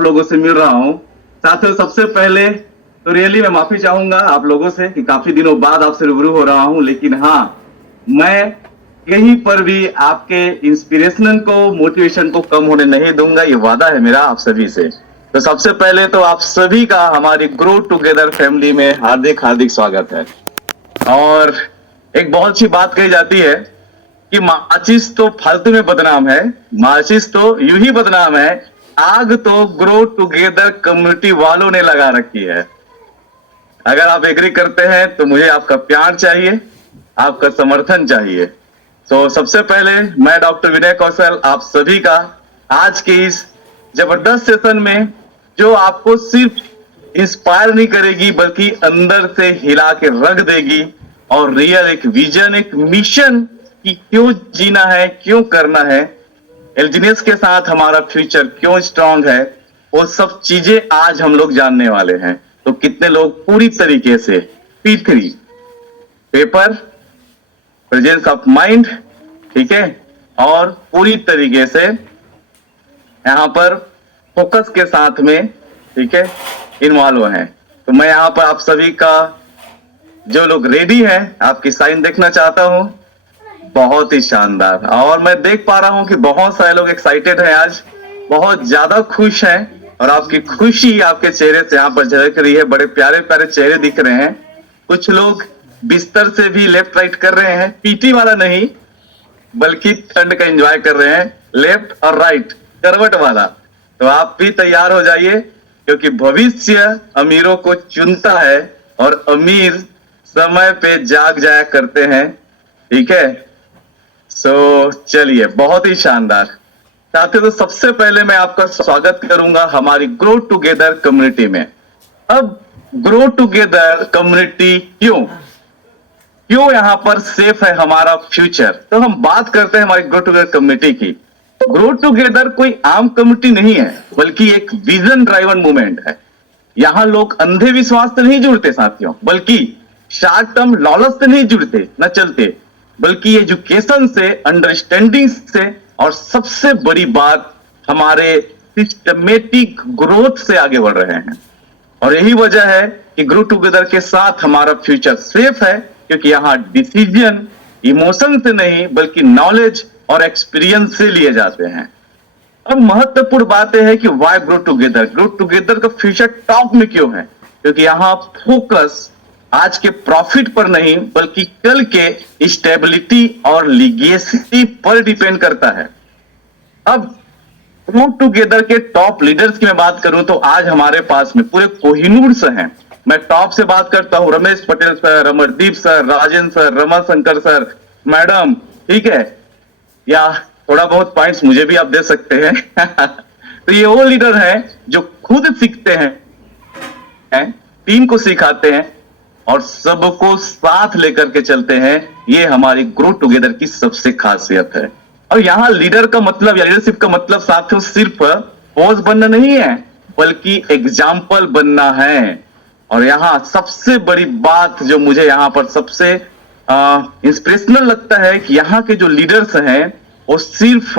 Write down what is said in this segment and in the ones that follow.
आप लोगों से मिल रहा हूँ। साथियों, सबसे पहले तो रियली मैं माफी चाहूंगा आप लोगों से कि काफी दिनों बाद आपसे रूबरू हो रहा हूँ, लेकिन हाँ, मैं कहीं पर भी आपके इंस्पिरेशन को, मोटिवेशन को कम होने नहीं दूंगा। ये वादा है मेरा आप सभी से। तो सबसे पहले तो आप सभी का हमारी ग्रो टुगेदर फैमिली में हार्दिक हार्दिक स्वागत है। और एक बहुत सी बात कही जाती है कि माचिस तो फालतू में बदनाम है, माचिस तो यूं ही बदनाम है, आग तो ग्रो टुगेदर कम्युनिटी वालों ने लगा रखी है। अगर आप एग्री करते हैं तो मुझे आपका प्यार चाहिए, आपका समर्थन चाहिए। तो सबसे पहले मैं डॉक्टर विनय कौशल आप सभी का आज के इस जबरदस्त सेशन में, जो आपको सिर्फ इंस्पायर नहीं करेगी बल्कि अंदर से हिला के रख देगी, और रियल एक विजन, एक मिशन कि क्यों जीना है, क्यों करना है, एलजीनियस के साथ हमारा फ्यूचर क्यों स्ट्रांग है, वो सब चीजें आज हम लोग जानने वाले हैं। तो कितने लोग पूरी तरीके से P3 paper, presence of mind, ठीक है, और पूरी तरीके से यहां पर फोकस के साथ में, ठीक है, इन्वॉल्व हैं। तो मैं यहां पर आप सभी का, जो लोग रेडी हैं, आपकी साइन देखना चाहता हूं। बहुत ही शानदार। और मैं देख पा रहा हूं कि बहुत सारे लोग एक्साइटेड हैं, आज बहुत ज्यादा खुश हैं, और आपकी खुशी आपके चेहरे से यहां पर झलक रही है। बड़े प्यारे प्यारे चेहरे दिख रहे हैं। कुछ लोग बिस्तर से भी लेफ्ट राइट कर रहे हैं, पीटी वाला नहीं बल्कि ठंड का एंजॉय कर रहे हैं, लेफ्ट और राइट करवट वाला। तो आप भी तैयार हो जाइए, क्योंकि भविष्य अमीरों को चुनता है और अमीर समय पे जाग जाया करते हैं, ठीक है। सो चलिए, बहुत ही शानदार। साथियों, तो सबसे पहले मैं आपका स्वागत करूंगा हमारी ग्रो टुगेदर कम्युनिटी में। अब ग्रो टुगेदर कम्युनिटी क्यों यहां पर सेफ है हमारा फ्यूचर, तो हम बात करते हैं हमारी ग्रो टुगेदर कम्युनिटी की। ग्रो टुगेदर कोई आम कम्युनिटी नहीं है, बल्कि एक विजन ड्राइवन मूवमेंट है। यहां लोग अंधे विश्वास से नहीं जुड़ते साथियों, बल्कि शॉर्ट टर्म लॉलच से नहीं जुड़ते, न चलते, बल्कि एजुकेशन से, अंडरस्टैंडिंग से, और सबसे बड़ी बात, हमारे सिस्टमेटिक ग्रोथ से आगे बढ़ रहे हैं। और यही वजह है कि ग्रो टुगेदर के साथ हमारा फ्यूचर सेफ है, क्योंकि यहां डिसीजन इमोशन से नहीं बल्कि नॉलेज और एक्सपीरियंस से लिए जाते हैं। अब महत्वपूर्ण बात यह है कि वाई ग्रो टुगेदर का फ्यूचर टॉप में क्यों है, क्योंकि यहां फोकस आज के प्रॉफिट पर नहीं बल्कि कल के स्टेबिलिटी और लीगेसी पर डिपेंड करता है। अब ग्रो टुगेदर के टॉप लीडर्स की मैं बात करूं तो आज हमारे पास में पूरे कोहिनूर से हैं। मैं टॉप से बात करता हूं, Ramesh Patel sir, Amardeep sir, Rajendra sir, Ramashankar sir, madam, ठीक है, या थोड़ा बहुत पॉइंट्स मुझे भी आप दे सकते हैं। तो ये वो लीडर हैं जो खुद सीखते हैं, टीम को सिखाते हैं, और सबको साथ लेकर के चलते हैं। ये हमारी ग्रो टुगेदर की सबसे खासियत है। और यहां लीडर का मतलब या लीडरशिप का मतलब साथियों सिर्फ बॉस बनना नहीं है, बल्कि एग्जाम्पल बनना है। और यहां सबसे बड़ी बात जो मुझे यहां पर सबसे इंस्पिरेशनल लगता है कि यहां के जो लीडर्स हैं वो सिर्फ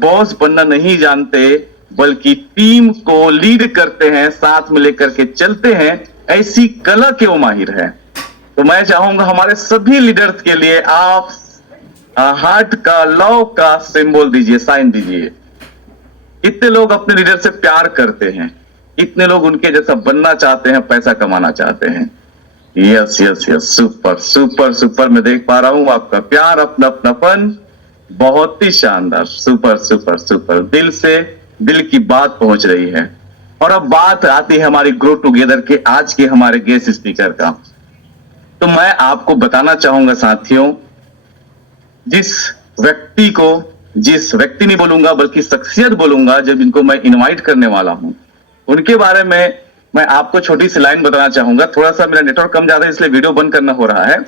बॉस बनना नहीं जानते, बल्कि टीम को लीड करते हैं, साथ में लेकर के चलते हैं। ऐसी कला के वो माहिर है। तो मैं चाहूंगा हमारे सभी लीडर्स के लिए आप हार्ट का, लव का सिंबल दीजिए, साइन दीजिए। कितने लोग अपने लीडर से प्यार करते हैं, कितने लोग उनके जैसा बनना चाहते हैं, पैसा कमाना चाहते हैं। Yes yes yes, super super super. मैं देख पा रहा हूं आपका प्यार, अपना अपनापन, बहुत ही शानदार, सुपर सुपर सुपर। दिल से दिल की बात पहुंच रही है। और अब बात आती है हमारी ग्रो टुगेदर के आज के हमारे गेस्ट स्पीकर का। तो मैं आपको बताना चाहूंगा साथियों, जिस व्यक्ति नहीं बोलूंगा बल्कि शख्सियत बोलूंगा, जब इनको मैं इनवाइट करने वाला हूं, उनके बारे में मैं आपको छोटी सी लाइन बताना चाहूंगा। थोड़ा सा मेरा नेटवर्क कम ज्यादा है, इसलिए वीडियो बंद करना हो रहा है।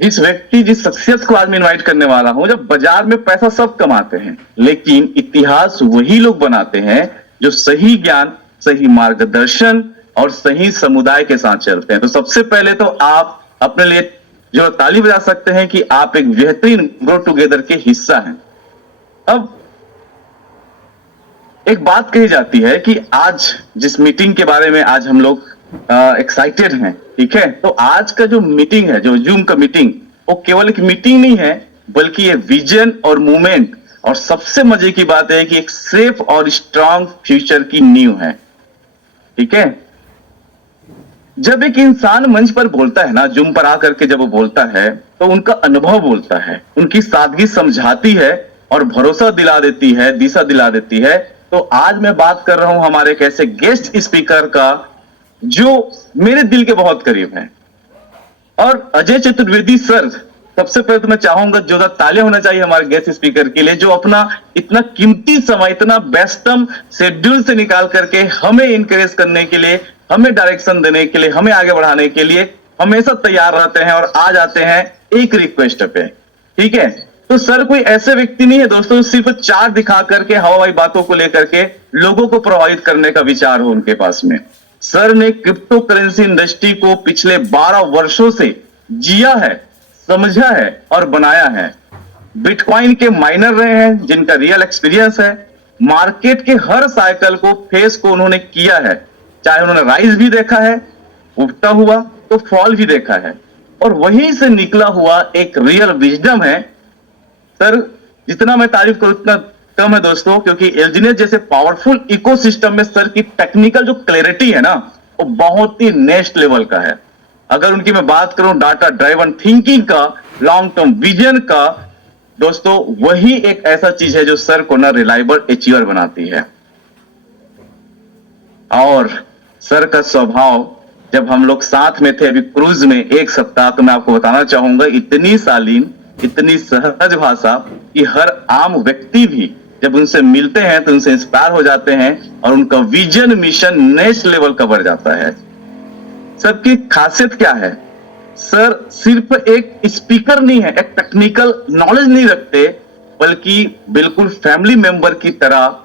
जिस शख्सियत को आज मैं इनवाइट करने वाला हूं, जब बाजार में पैसा सब कमाते हैं, लेकिन इतिहास वही लोग बनाते हैं जो सही ज्ञान, सही मार्गदर्शन और सही समुदाय के साथ चलते हैं। तो सबसे पहले तो आप अपने लिए जो ताली बजा सकते हैं कि आप एक बेहतरीन ग्रो टुगेदर के हिस्सा हैं। अब एक बात कही जाती है कि आज जिस मीटिंग के बारे में आज हम लोग एक्साइटेड हैं, ठीक है, तो आज का जो मीटिंग है, जो जूम का मीटिंग, वो केवल एक मीटिंग नहीं है, बल्कि ये विजन और मूवमेंट, और सबसे मजे की बात है कि एक सेफ और स्ट्रांग फ्यूचर की नींव है, ठीक है। जब एक इंसान मंच पर बोलता है ना, जूम पर आकर के जब वो बोलता है, तो उनका अनुभव बोलता है, उनकी सादगी समझाती है और भरोसा दिला देती है, दिशा दिला देती है। तो आज मैं बात कर रहा हूं हमारे एक ऐसे गेस्ट स्पीकर का जो मेरे दिल के बहुत करीब है, और अजय चतुर्वेदी सर। सबसे पहले तो मैं चाहूंगा जोरदार तालियां होना चाहिए हमारे गेस्ट स्पीकर के लिए, जो अपना इतना कीमती समय, इतना व्यस्तम शेड्यूल से निकाल करके हमें इनकरेज करने के लिए, हमें डायरेक्शन देने के लिए, हमें आगे बढ़ाने के लिए हमेशा तैयार रहते हैं और आ जाते हैं एक रिक्वेस्ट पे, ठीक है। तो सर कोई ऐसे व्यक्ति नहीं है दोस्तों, सिर्फ चार दिखा करके हवाई बातों को लेकर के लोगों को प्रभावित करने का विचार हो उनके पास में। सर ने क्रिप्टो करेंसी इंडस्ट्री को पिछले 12 वर्षों से जिया है, समझा है और बनाया है। बिटकॉइन के माइनर रहे हैं जिनका रियल एक्सपीरियंस है। मार्केट के हर साइकिल को फेस को उन्होंने किया है, चाहे उन्होंने राइज भी देखा है, उठता हुआ तो फॉल भी देखा है, और वहीं से निकला हुआ एक रियल विजडम है। सर जितना मैं तारीफ करूं उतना कम है दोस्तों, क्योंकि एलजीनेस जैसे पावरफुल इकोसिस्टम में सर की टेक्निकल जो क्लैरिटी है ना, वो बहुत ही नेक्स्ट लेवल का है। अगर उनकी मैं बात करूं डाटा ड्राइवन थिंकिंग का, लॉन्ग टर्म विजन का, दोस्तों वही एक ऐसा चीज है जो सर को ना रिलायबल अचीवर बनाती है। और सर का स्वभाव, जब हम लोग साथ में थे अभी क्रूज में 1 सप्ताह, तो मैं आपको बताना चाहूंगा इतनी शालीन, इतनी सहज भाषा कि हर आम व्यक्ति भी जब उनसे मिलते हैं तो उनसे इंस्पायर हो जाते हैं और उनका विजन मिशन नेक्स्ट लेवल का बढ़ जाता है। सबकी खासियत क्या है, सर सिर्फ एक स्पीकर नहीं है, एक टेक्निकल नॉलेज नहीं रखते, बल्कि बिल्कुल फैमिली मेंबर की तरह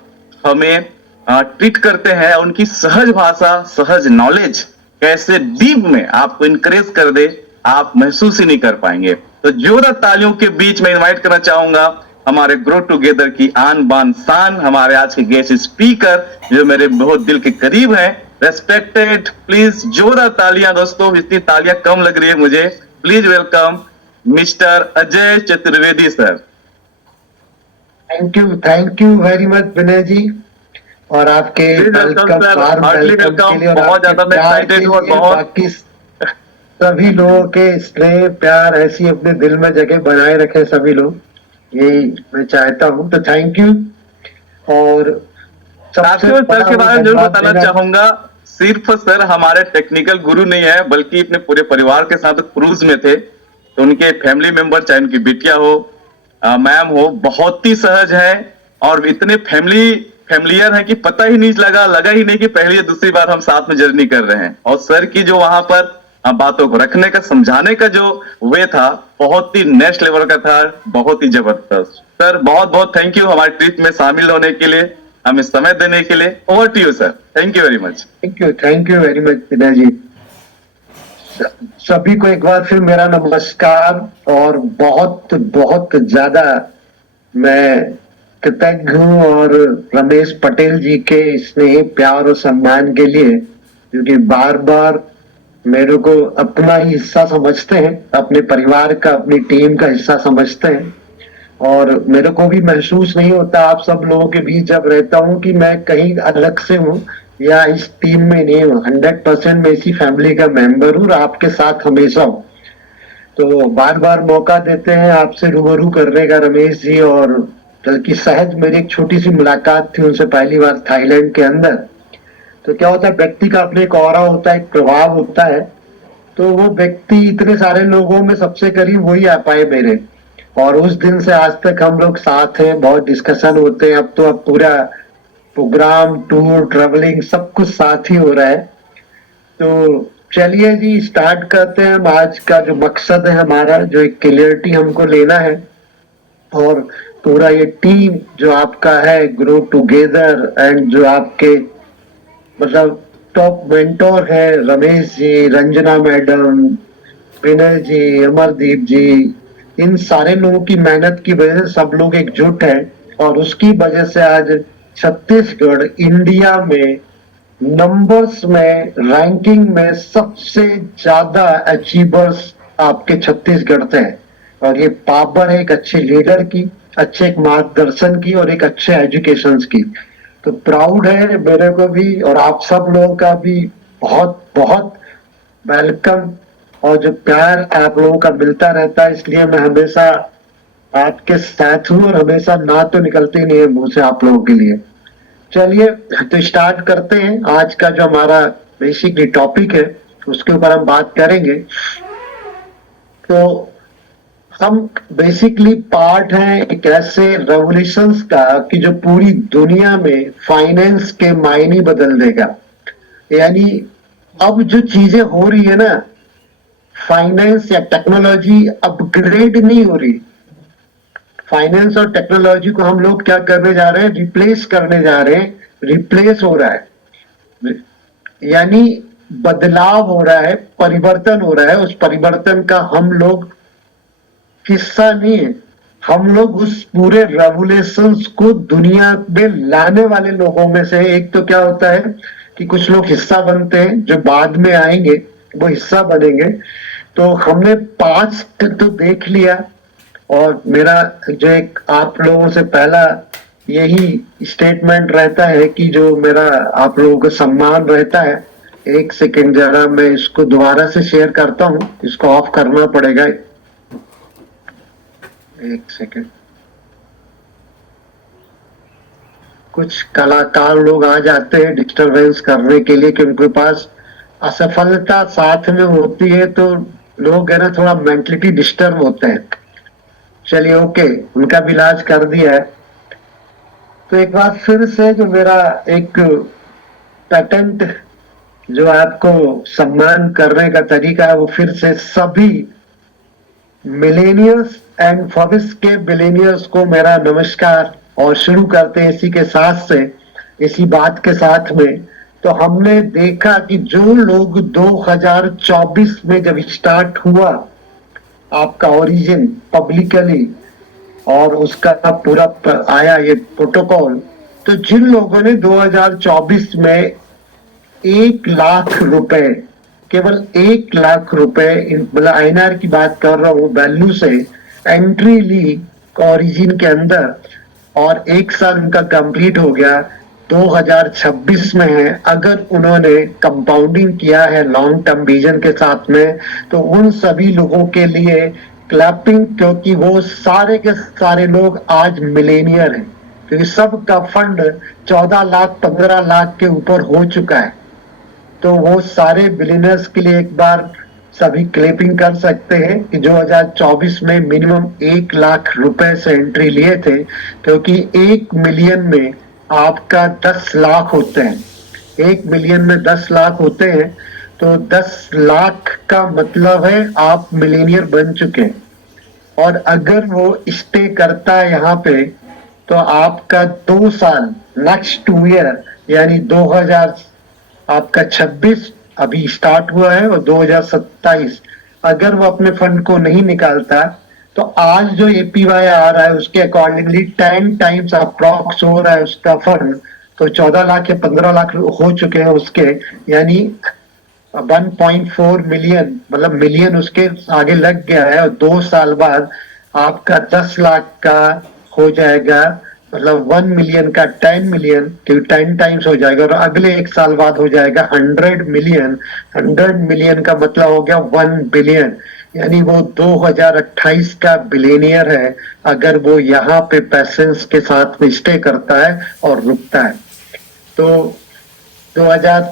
हमें ट्रीट करते हैं। उनकी सहज भाषा, सहज नॉलेज कैसे डीप में आपको इनकरेज कर दे, आप महसूस ही नहीं कर पाएंगे। तो जोरदार तालियों के बीच में इनवाइट करना चाहूंगा हमारे ग्रो टुगेदर की आन बान शान, हमारे आज के गेस्ट स्पीकर जो मेरे बहुत दिल के करीब हैं, रेस्पेक्टेड। प्लीज जोरदार तालियां दोस्तों, इतनी तालियां कम लग रही है मुझे। Please welcome mister Ajay Chaturvedi sir. Thank you very much Vinay ji, और आपके वेलकम के लिए और बहुत ज्यादा मैं एक्साइटेड हूं, और बहुत बाकी सभी लोगों के स्नेह प्यार ऐसी अपने दिल में जगह बनाए रखे सभी लोग, यही मैं चाहता हूं। तो थैंक यू। और साथियों सर के बारे में जरूर बताना चाहूंगा, सिर्फ सर हमारे टेक्निकल गुरु नहीं है, बल्कि अपने पूरे परिवार के साथ क्रूज में थे, तो उनके फैमिली मेंबर, चाहे उनकी बिटिया हो, मैम हो, बहुत ही सहज है और इतने फैमिलियर है कि पता ही नहीं लगा ही नहीं कि पहली या दूसरी बार हम साथ में जर्नी कर रहे हैं। और सर की जो वहां पर बातों को रखने का, समझाने का जो वे था, बहुत ही नेक्स्ट लेवल का था, बहुत ही जबरदस्त। सर बहुत बहुत थैंक यू हमारे ट्रिप में शामिल होने के लिए, हमें समय देने के लिए। Over to you sir, thank you very much. Thank you very much Vinay ji. सभी को एक बार फिर मेरा नमस्कार, और बहुत बहुत ज्यादा मैं कृतज्ञ हूँ और रमेश पटेल जी के स्नेह प्यार और सम्मान के लिए, क्योंकि बार बार मेरे को अपना ही हिस्सा समझते हैं, अपने परिवार का, अपनी टीम का हिस्सा समझते हैं, और मेरे को भी महसूस नहीं होता आप सब लोगों के बीच जब रहता हूँ कि मैं कहीं अलग से हूँ या इस टीम में नहीं हूँ। 100% मैं इसी फैमिली का मेंबर हूँ और आपके साथ हमेशा हूँ। तो बार बार मौका देते हैं आपसे रूबरू करने का रमेश जी, और बल्कि सहज मेरी एक छोटी सी मुलाकात थी उनसे पहली बार थाईलैंड के अंदर। तो क्या होता है, व्यक्ति का अपने एक ऑरा होता है, एक प्रभाव होता है, तो वो व्यक्ति इतने सारे लोगों में सबसे करीब वही आ पाए मेरे, और उस दिन से आज तक हम लोग साथ हैं, बहुत डिस्कशन होते हैं। अब पूरा प्रोग्राम, टूर, ट्रेवलिंग सब कुछ साथ ही हो रहा है। तो चलिए जी स्टार्ट करते हैं। हम आज का जो मकसद है हमारा, जो एक क्लियरिटी हमको लेना है, और पूरा ये टीम जो आपका है ग्रो टुगेदर, एंड जो आपके मतलब टॉप मेंटोर है रमेश जी, रंजना मैडम, विनय जी, अमरदीप जी, इन सारे लोगों की मेहनत की वजह से सब लोग एकजुट हैं, और उसकी वजह से आज छत्तीसगढ़ इंडिया में नंबर्स में रैंकिंग में सबसे ज्यादा अचीवर्स आपके छत्तीसगढ़ से है। और ये पावर है एक अच्छे लीडर की, अच्छे एक मार्गदर्शन की और एक अच्छे एजुकेशन की। तो प्राउड है मेरे को भी और आप सब लोगों का भी बहुत बहुत वेलकम। और जो प्यार आप लोगों का मिलता रहता है इसलिए मैं हमेशा आपके साथ हूँ और हमेशा ना तो निकलती नहीं है मुंह से आप लोगों के लिए। चलिए तो स्टार्ट करते हैं। आज का जो हमारा बेसिकली टॉपिक है उसके ऊपर हम बात करेंगे। तो हम बेसिकली पार्ट हैं एक ऐसे रेवोल्यूशंस का कि जो पूरी दुनिया में फाइनेंस के मायने बदल देगा। यानी अब जो चीजें हो रही है ना, फाइनेंस या टेक्नोलॉजी अपग्रेड नहीं हो रही। फाइनेंस और टेक्नोलॉजी को हम लोग क्या करने जा रहे हैं, रिप्लेस करने जा रहे हैं। रिप्लेस हो रहा है यानी बदलाव हो रहा है, परिवर्तन हो रहा है। उस परिवर्तन का हम लोग हिस्सा नहीं है। हम लोग उस पूरे रेवोल्यूशंस को दुनिया में लाने वाले लोगों में से। एक तो क्या होता है कि कुछ लोग हिस्सा बनते हैं, जो बाद में आएंगे वो हिस्सा बनेंगे। तो हमने 5 तो देख लिया और मेरा जो एक आप लोगों से पहला यही स्टेटमेंट रहता है कि जो मेरा आप लोगों का सम्मान रहता है। एक सेकेंड जरा मैं इसको दोबारा से शेयर करता हूँ, इसको ऑफ करना पड़ेगा। एक सेकेंड। कुछ कलाकार लोग आ जाते हैं डिस्टरबेंस करने के लिए कि उनके पास असफलता साथ में होती है तो लोग है ना थोड़ा मेंटलिटी डिस्टर्ब होते हैं। चलिए ओके, उनका भी इलाज कर दिया है। तो एक बार फिर से जो मेरा एक पैटेंट जो आपको सम्मान करने का तरीका है वो फिर से सभी मिलेनियर्स एंड भविष्य के बिलेनियर्स को मेरा नमस्कार। और शुरू करते हैं इसी के साथ से, इसी बात के साथ में। तो हमने देखा कि जो लोग 2024 में जब स्टार्ट हुआ आपका ओरिजिन पब्लिकली और उसका पूरा आया ये प्रोटोकॉल, तो जिन लोगों ने 2024 में 1 लाख रुपए, केवल 1 लाख रुपए, मतलब INR की बात कर रहा हूँ, वैल्यू से एंट्री ली ओरिजिन के अंदर और 1 साल उनका कंप्लीट हो गया, 2026 में है। अगर उन्होंने कंपाउंडिंग किया है लॉन्ग टर्म विजन के साथ में तो उन सभी लोगों के लिए क्लैपिंग, क्योंकि वो सारे के सारे लोग आज मिलेनियर हैं। क्योंकि सबका फंड 14 लाख 15 लाख के ऊपर हो चुका है। तो वो सारे बिलियनर्स के लिए एक बार सभी क्लैपिंग कर सकते हैं कि 2024 में मिनिमम 1 लाख रुपए से एंट्री लिए थे। क्योंकि 1 मिलियन में आपका 10 लाख होते हैं। 1 मिलियन में 10 लाख होते हैं तो 10 लाख का मतलब है आप मिलेनियर बन चुके हैं। और अगर वो स्टे करता है यहाँ पे तो आपका 2 साल नेक्स्ट 2 ईयर यानी 2000 आपका 26 अभी स्टार्ट हुआ है और 2027 अगर वो अपने फंड को नहीं निकालता तो आज जो APY आ रहा है उसके अकॉर्डिंगली 10 टाइम्स अप्रॉक्स हो रहा है उसका फंड। तो 14 लाख या 15 लाख हो चुके हैं उसके, यानी 1.4 मिलियन, मतलब मिलियन उसके आगे लग गया है। और 2 साल बाद आपका 10 लाख का हो जाएगा, मतलब 1 मिलियन का 10 मिलियन, क्योंकि 10 टाइम्स हो जाएगा। और अगले 1 साल बाद हो जाएगा 100 मिलियन। 100 मिलियन का मतलब हो गया 1 बिलियन, यानी वो 2028 का बिलियनियर है अगर वो यहाँ पे पैसेंस के साथ में स्टे करता है और रुकता है। तो 2000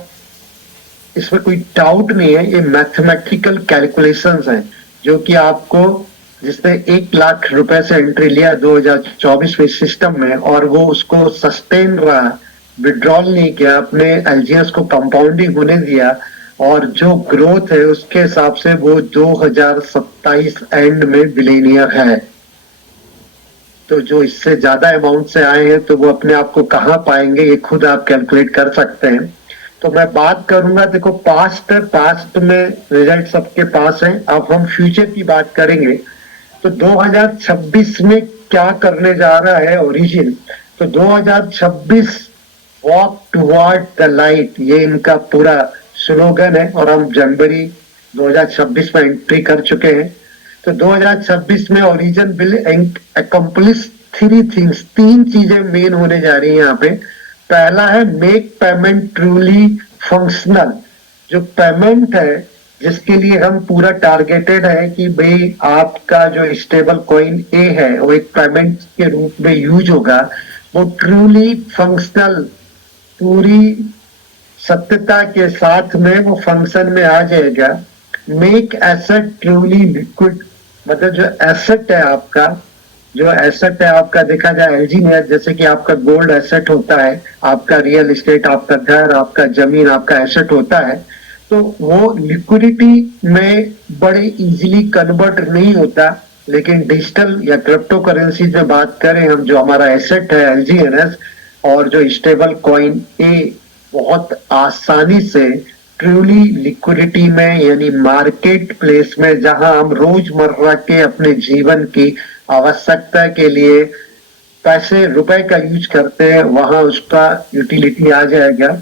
इसमें कोई डाउट नहीं है, ये मैथमेटिकल कैलकुलेशंस हैं जो कि आपको, जिसने 1 लाख रुपए से एंट्री लिया 2024 में सिस्टम में और वो उसको सस्टेन रहा, विड्रॉल नहीं किया, अपने LGS को कंपाउंडिंग होने दिया और जो ग्रोथ है उसके हिसाब से वो 2027 एंड में बिलियनियर है। तो जो इससे ज्यादा अमाउंट से आए हैं तो वो अपने आप को कहाँ पाएंगे ये खुद आप कैलकुलेट कर सकते हैं। तो मैं बात करूंगा, देखो पास्ट में रिजल्ट सबके पास है, अब हम फ्यूचर की बात करेंगे। तो 2026 में क्या करने जा रहा है ओरिजिन, तो 2026 वॉक टुवर्ड द लाइट, ये इनका पूरा स्लोगन है और हम जनवरी 2026 में एंट्री कर चुके हैं। तो 2026 में ओरिजिन विल अकम्प्लिश 3 थिंग्स, 3 चीजें मेन होने जा रही हैं यहाँ पे। पहला है मेक पेमेंट ट्रूली फंक्शनल। जो पेमेंट है जिसके लिए हम पूरा टारगेटेड है कि भाई आपका जो स्टेबल कॉइन ए है वो एक पेमेंट के रूप में यूज होगा, वो ट्रूली फंक्शनल, पूरी सत्यता के साथ में वो फंक्शन में आ जाएगा। मेक एसेट ट्रूली लिक्विड, मतलब जो एसेट है आपका, जो एसेट है आपका देखा जाए एलजी में, जैसे कि आपका गोल्ड एसेट होता है, आपका रियल एस्टेट, आपका घर, आपका जमीन, आपका एसेट होता है, तो वो लिक्विडिटी में बड़े इजीली कन्वर्ट नहीं होता। लेकिन डिजिटल या क्रिप्टो करेंसी में बात करें हम, जो हमारा एसेट है एलजीएनएस और जो स्टेबल कॉइन ए, बहुत आसानी से ट्रूली लिक्विडिटी में, यानी मार्केट प्लेस में, जहां हम रोजमर्रा के अपने जीवन की आवश्यकता के लिए पैसे रुपए का यूज करते हैं, वहां उसका यूटिलिटी आ जाएगा।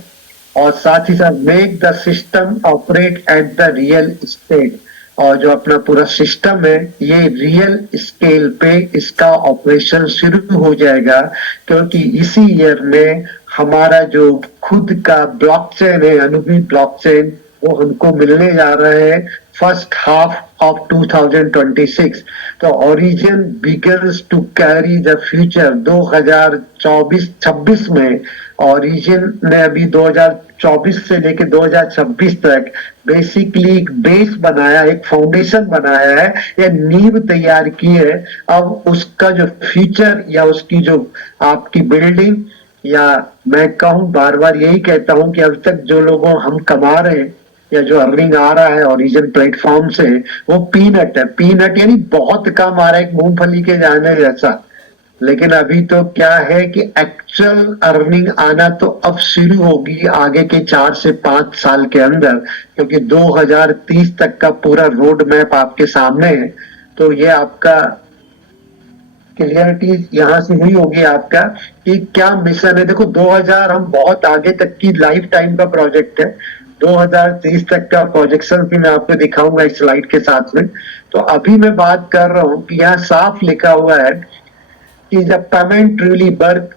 और साथ ही साथ make the system operate at the real estate, और जो अपना पूरा सिस्टम है ये रियल स्केल पे इसका ऑपरेशन शुरू हो जाएगा, क्योंकि इसी ईयर में हमारा जो खुद का ब्लॉकचेन है, अनुभवी ब्लॉकचेन, वो हमको मिलने जा रहे हैं फर्स्ट हाफ ऑफ 2026। तो Origin begins to carry the future 2024-26 में। ओरिजिन ने अभी 2024 से लेके 2026 तक बेसिकली एक बेस बनाया, एक फाउंडेशन बनाया है, या नींव तैयार की है। अब उसका जो फ्यूचर या उसकी जो आपकी बिल्डिंग, या मैं कहूं बार बार यही कहता हूं कि अब तक जो लोगों हम कमा रहे हैं या जो अर्निंग आ रहा है ओरिजिन प्लेटफॉर्म से, वो पीनट है। पीनट यानी बहुत कम आ रहा है, एक मूंगफली के दाने जैसा। लेकिन अभी तो क्या है कि एक्चुअल अर्निंग आना तो अब शुरू होगी आगे के 4 से 5 साल के अंदर, क्योंकि 2030 तक का पूरा रोड मैप आपके सामने है। तो ये आपका क्लियरिटी यहाँ से हुई होगी आपका कि क्या मिशन है। देखो 2000 हम बहुत आगे तक की लाइफ टाइम का प्रोजेक्ट है, 2030 तक का प्रोजेक्शन भी मैं आपको दिखाऊंगा इस स्लाइड के साथ में। तो अभी मैं बात कर रहा हूँ कि यहाँ साफ लिखा हुआ है कि जब payment truly work,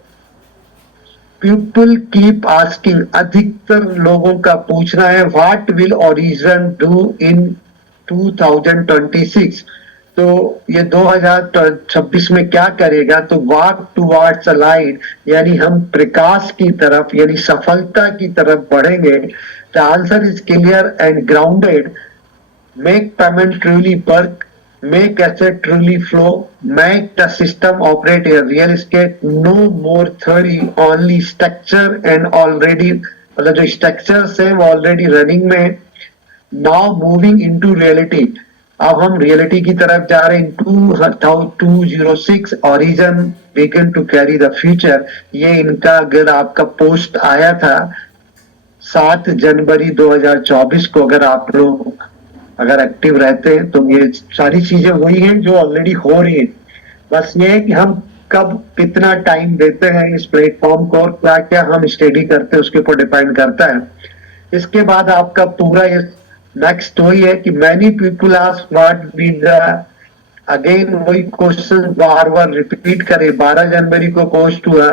people keep asking, अधिकतर लोगों का पूछना है what will origin do in 2026। तो ये 2026 में क्या करेगा, तो वॉक टुवर्ड्स अ लाइट, यानी हम प्रकाश की तरफ, यानी सफलता की तरफ बढ़ेंगे। The answer is clear and grounded. Make payment truly work, make asset truly flow, make the system operate a real estate, no more theory, only structure and already, मतलब जो structures है वो already running में है। Now moving into reality, अब हम reality की तरफ जा रहे हैं। 2006 origin begin to carry the future, ये इनका अगर आपका पोस्ट आया था 7 जनवरी 2024 को, अगर आप लोग अगर एक्टिव रहते हैं तो ये सारी चीजें वही हैं जो ऑलरेडी हो रही है। बस ये है कि हम कब कितना टाइम देते हैं इस प्लेटफॉर्म को और क्या क्या हम स्टडी करते हैं उसके ऊपर डिपेंड करता है। इसके बाद आपका पूरा ये नेक्स्ट वही है कि many people ask what be the, again वही क्वेश्चन बार बार रिपीट करे। 12 जनवरी को पोस्ट हुआ,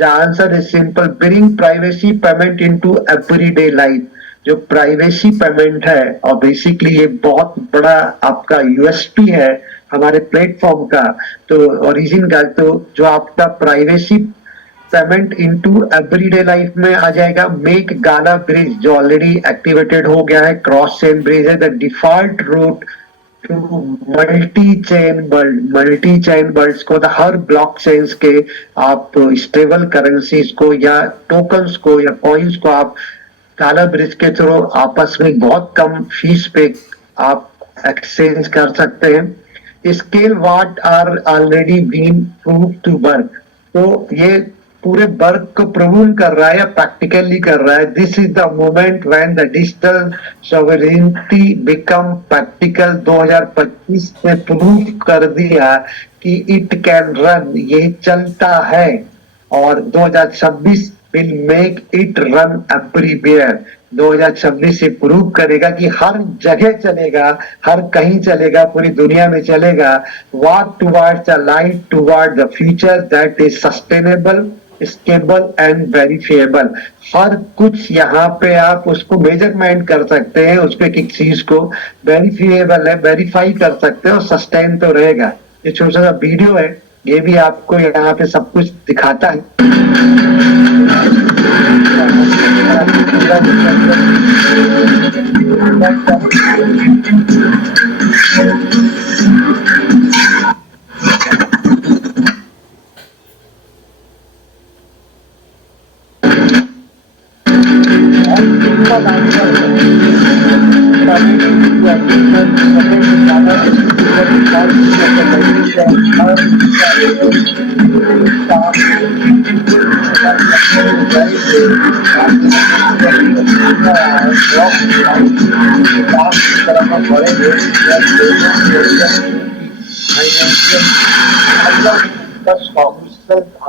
the answer is simple, bring privacy payment into everyday life. जो प्राइवेसी पेमेंट है, और बेसिकली ये बहुत बड़ा आपका यूएसपी है हमारे प्लेटफॉर्म का, तो ओरिजिन का, तो जो आपका privacy payment into everyday life में आ जाएगा। मेक गाला ब्रिज, जो ऑलरेडी एक्टिवेटेड हो गया है, क्रॉस चेन ब्रिज है, the default route to multi chain world. Multi chain world को, हर ब्लॉक चेन्स के आप स्टेबल करेंसीज को या टोकन्स को या कॉइन्स को आप काला ब्रिज के थ्रू आपस में बहुत कम फीस पे आप एक्सचेंज कर सकते हैं। Scale what are already been prove to work, तो ये पूरे वर्क को प्रूव कर रहा है या प्रैक्टिकली कर रहा है। This is the moment when the digital sovereignty become practical. 2025 में प्रूव कर दिया कि इट कैन रन, ये चलता है। और 2026 will make it run everywhere. 2026 से प्रूव करेगा कि हर जगह चलेगा, हर कहीं चलेगा, पूरी दुनिया में चलेगा। Walk towards the light, toward the future that is sustainable, stable and verifiable. हर कुछ यहाँ पे आप उसको मेजरमेंट कर सकते हैं, उसको एक एक चीज को वेरीफाइबल है, वेरीफाई कर सकते हैं और सस्टेन तो रहेगा। ये छोटा सा वीडियो है, ये भी आपको यहाँ पे सब कुछ दिखाता है।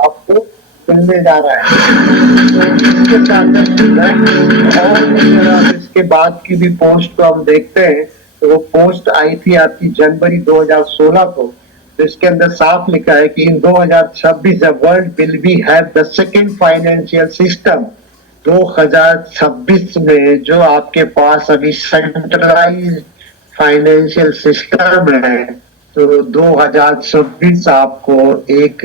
आपको मिलने जा रहा है। इसके साथ और इसके बाद की भी पोस्ट को हम देखते हैं, तो वो पोस्ट आई थी आपकी जनवरी 2016 को। तो इसके अंदर साफ लिखा है कि इन 2026 the world will be have the second financial system. 2026 में जो आपके पास अभी सेंट्रलाइज फाइनेंशियल सिस्टम है, तो 2026 आपको एक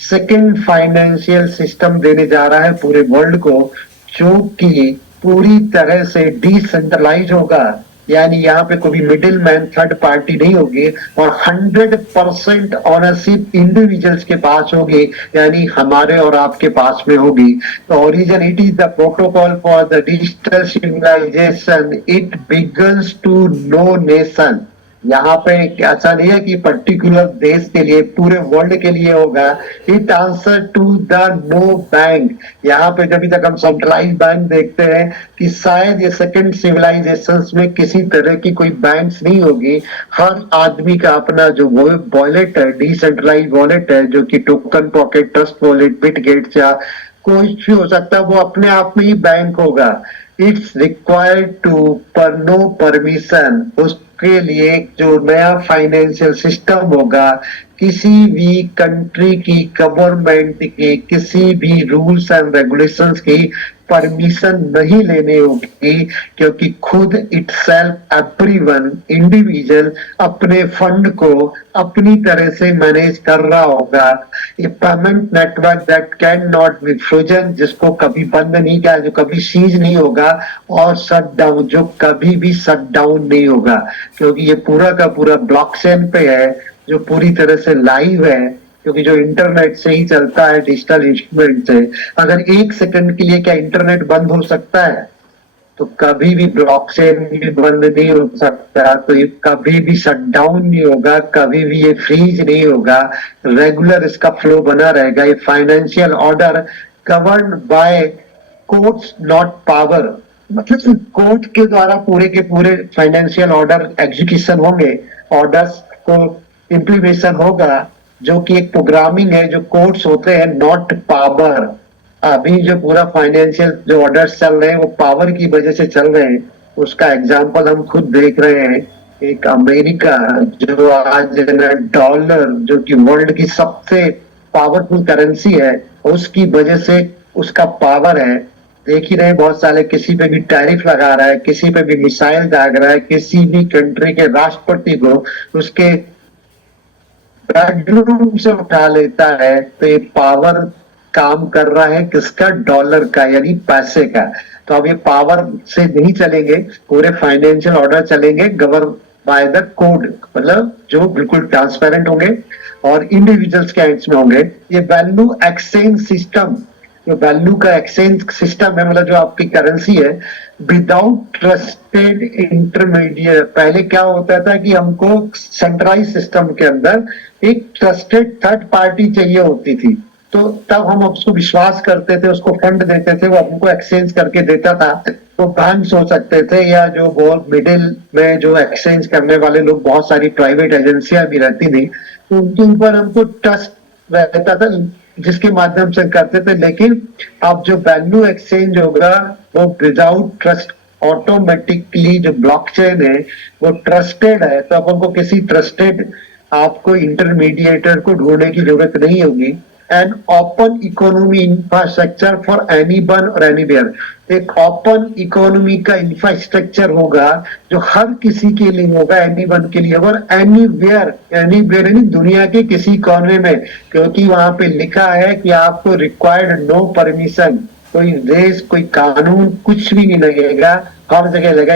सेकंड फाइनेंशियल सिस्टम देने जा रहा है पूरे वर्ल्ड को, जो कि पूरी तरह से डिसेंट्रलाइज होगा। यानी यहाँ पे कोई मिडिल मैन, थर्ड पार्टी नहीं होगी और 100% ऑनरशिप इंडिविजुअल्स के पास होगी, यानी हमारे और आपके पास में होगी। तो origin it is the protocol for the digital civilization, it begins to no nation. यहाँ पे ऐसा नहीं है कि पर्टिकुलर देश के लिए, पूरे वर्ल्ड के लिए होगा। It answer to the no bank. यहाँ पे जब तक हम सेंट्रलाइज बैंक देखते हैं कि शायद ये सेकंड सिविलाइजेशन में किसी तरह की कोई बैंक्स नहीं होगी। हर आदमी का अपना जो वॉलेट है, डिसेंट्रलाइज वॉलेट है, जो कि टोकन पॉकेट, ट्रस्ट वॉलेट, बिटगेट्स या कोई भी हो सकता है, वो अपने आप में ही बैंक होगा। इट्स रिक्वायर्ड टू पर नो परमिशन। उसके लिए जो नया फाइनेंशियल सिस्टम होगा, किसी भी कंट्री की गवर्नमेंट की किसी भी रूल्स एंड रेगुलेशंस की परमिशन नहीं लेनी होगी, क्योंकि खुद इटसेल्फ एवरीवन इंडिविजुअल अपने फंड को अपनी तरह से मैनेज कर रहा होगा। ये payment network that can not be frozen, जिसको कभी बंद नहीं किया, जो कभी सीज नहीं होगा, और शट डाउन, जो कभी भी शट डाउन नहीं होगा, क्योंकि ये पूरा का पूरा ब्लॉकचेन पे है, जो पूरी तरह से लाइव है, क्योंकि जो इंटरनेट से ही चलता है, डिजिटल इंस्ट्रूमेंट से। अगर एक सेकंड के लिए क्या इंटरनेट बंद हो सकता है? तो कभी भी ब्लॉकचेन भी बंद नहीं हो सकता, तो ये कभी भी शट डाउन नहीं होगा, कभी भी ये फ्रीज नहीं होगा, रेगुलर इसका फ्लो बना रहेगा। ये financial order govern by courts not power, मतलब कोर्ट के द्वारा पूरे के पूरे फाइनेंशियल ऑर्डर एग्जीक्यूशन होंगे, ऑर्डर्स को इम्प्लीमेशन होगा, जो कि एक प्रोग्रामिंग है, जो कोर्ट्स होते हैं, नॉट पावर। अभी जो पूरा फाइनेंशियल जो ऑर्डर्स चल रहे हैं वो पावर की वजह से चल रहे हैं। उसका एग्जांपल हम खुद देख रहे हैं। एक अमेरिका जो आज डॉलर, जो कि वर्ल्ड की सबसे पावरफुल करेंसी है, उसकी वजह से उसका पावर है। देख ही रहे बहुत सारे, किसी पे भी टैरिफ लगा रहा है, किसी पे भी मिसाइल दाग रहा है, किसी भी कंट्री के राष्ट्रपति को उसके बेडरूम से उठा लेता है। तो ये पावर काम कर रहा है किसका? डॉलर का, यानी पैसे का। तो अब ये पावर से नहीं चलेंगे, पूरे फाइनेंशियल ऑर्डर चलेंगे गवर्न बाय द कोड, मतलब जो बिल्कुल ट्रांसपेरेंट होंगे और इंडिविजुअल्स के हैंड्स में होंगे। ये वैल्यू एक्सचेंज सिस्टम, जो वैल्यू का एक्सचेंज सिस्टम है, मतलब जो आपकी करेंसी है, विदाउट ट्रस्टेड इंटरमीडिएट। पहले क्या होता था कि हमको सेंट्रलाइज सिस्टम के अंदर एक ट्रस्टेड थर्ड पार्टी चाहिए होती थी, तो तब हम उसको विश्वास करते थे, उसको फंड देते थे, वो हमको एक्सचेंज करके देता था। तो बैंक हो सकते थे, या जो बहुत मिडिल में जो एक्सचेंज करने वाले लोग, बहुत सारी प्राइवेट एजेंसियां भी रहती थी, तो उनके ऊपर हमको ट्रस्ट रहता था, जिसके माध्यम से करते थे, लेकिन अब जो वैल्यू एक्सचेंज होगा वो विदाउट ट्रस्ट, ऑटोमेटिकली जो ब्लॉकचेन है वो ट्रस्टेड है, तो अपन को किसी ट्रस्टेड आपको इंटरमीडिएटर को ढूंढने की जरूरत नहीं होगी। And open economy infrastructure for any one और एनीवेयर, एक ओपन इकोनॉमी का इंफ्रास्ट्रक्चर होगा जो हर किसी के लिए होगा, एनी वन के लिए और एनीवेयर, एनीवेयर यानी दुनिया के किसी कोने में, क्योंकि वहां पे लिखा है कि आपको रिक्वायर्ड नो परमिशन, कोई रेस कोई कानून कुछ भी नहीं लगेगा, हर जगह लगा।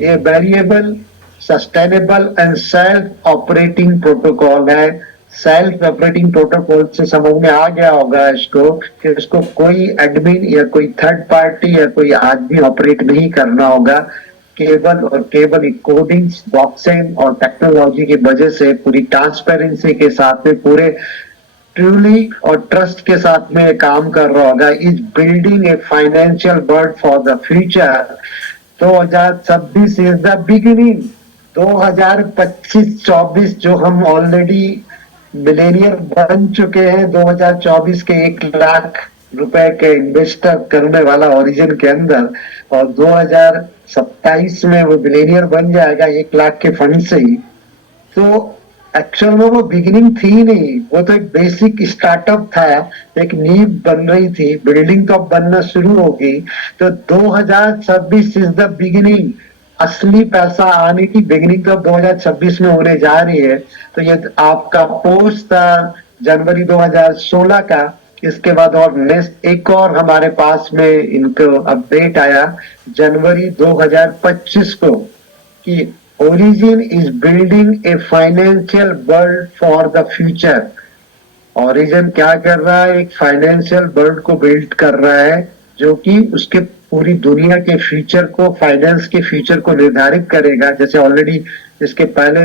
ये variable sustainable and self operating protocol है। सेल्फ ऑपरेटिंग प्रोटोकॉल से समझ में आ गया होगा इसको कि इसको कोई एडमिन या कोई थर्ड पार्टी या कोई आदमी ऑपरेट नहीं करना होगा, केवल और केवल कोडिंग्स, ब्लॉकचेन और टेक्नोलॉजी की वजह से पूरी ट्रांसपेरेंसी के साथ में, पूरे ट्रूली और ट्रस्ट के साथ में काम कर रहा होगा। Is building a financial world for the future. 2026 is the beginning. 2025-24 जो हम ऑलरेडी मिलेनियर बन चुके हैं, 2024 के 1 लाख रुपए के इन्वेस्टर करने वाला ओरिजिन के अंदर, और 2027 में वो मिलेनियर बन जाएगा 1 लाख के फंड से ही। तो एक्चुअल में वो बिगिनिंग थी नहीं, वो तो एक बेसिक स्टार्टअप था, एक नींव बन रही थी, बिल्डिंग तो अब बनना शुरू होगी। तो 2026 इज द बिगिनिंग। असली पैसा आने की बिगिनिंग तो 2026 में होने जा रही है। तो ये आपका पोस्ट था जनवरी 2016 का। इसके बाद और नेक्स्ट एक और हमारे पास में इनको अपडेट आया जनवरी 2025 को कि origin is building a financial world for the future. Origin क्या कर रहा है? एक फाइनेंशियल वर्ल्ड को बिल्ड कर रहा है जो कि उसके पूरी दुनिया के फ्यूचर को, फाइनेंस के फ्यूचर को निर्धारित करेगा। जैसे ऑलरेडी इसके पहले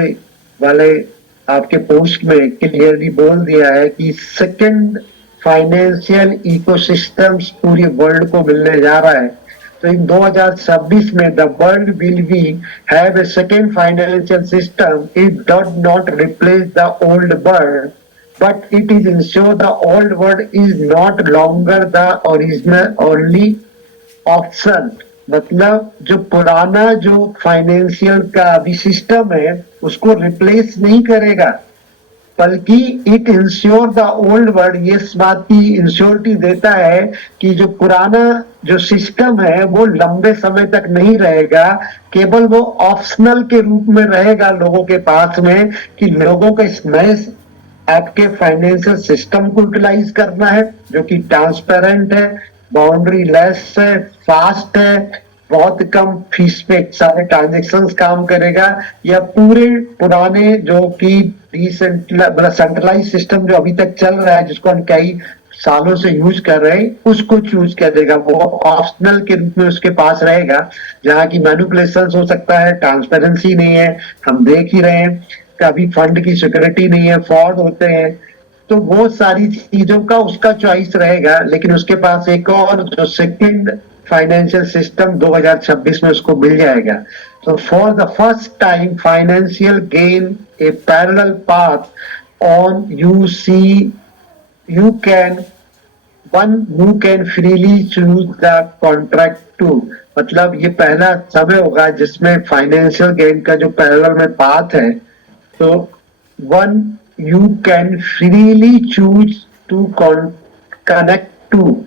वाले आपके पोस्ट में क्लियरली बोल दिया है कि सेकंड फाइनेंशियल इकोसिस्टम्स पूरी वर्ल्ड को मिलने जा रहा है। तो इन 2026 में the world will be have a second financial system. It does not replace the old world, but it is ensure the old world is not longer the original only option। मतलब जो पुराना जो फाइनेंशियल का अभी system है उसको replace नहीं करेगा, बल्कि it ensure the old world, ये इस बात की इंश्योरिटी देता है कि जो पुराना जो सिस्टम है वो लंबे समय तक नहीं रहेगा, केवल वो ऑप्शनल के रूप में रहेगा लोगों के पास में, कि लोगों को इस नए आपके फाइनेंशियल सिस्टम को यूटिलाइज करना है जो कि ट्रांसपेरेंट है, बाउंड्री लेस है, फास्ट है, बहुत कम फीस पे सारे ट्रांजेक्शन्स काम करेगा, या पूरे पुराने जो कि सेंट्रलाइज सिस्टम जो अभी तक चल रहा है जिसको हम कई सालों से यूज कर रहे हैं उसको चूज कर देगा। वो ऑप्शनल के रूप में उसके पास रहेगा, जहाँ की मैनिपुलेशन हो सकता है, ट्रांसपेरेंसी नहीं है, हम देख ही रहे हैं, कभी फंड की सिक्योरिटी नहीं है, फ्रॉड होते हैं, तो वो सारी चीजों का उसका चॉइस रहेगा। लेकिन उसके पास एक और जो सेकंड फाइनेंशियल सिस्टम 2026 में उसको मिल जाएगा। तो for the first time financial gain a parallel path on you see you can freely choose the contract to. मतलब ये पहला समय होगा जिसमें फाइनेंशियल गेन का जो पैरेलल में पाथ है, तो one you can freely choose to connect to,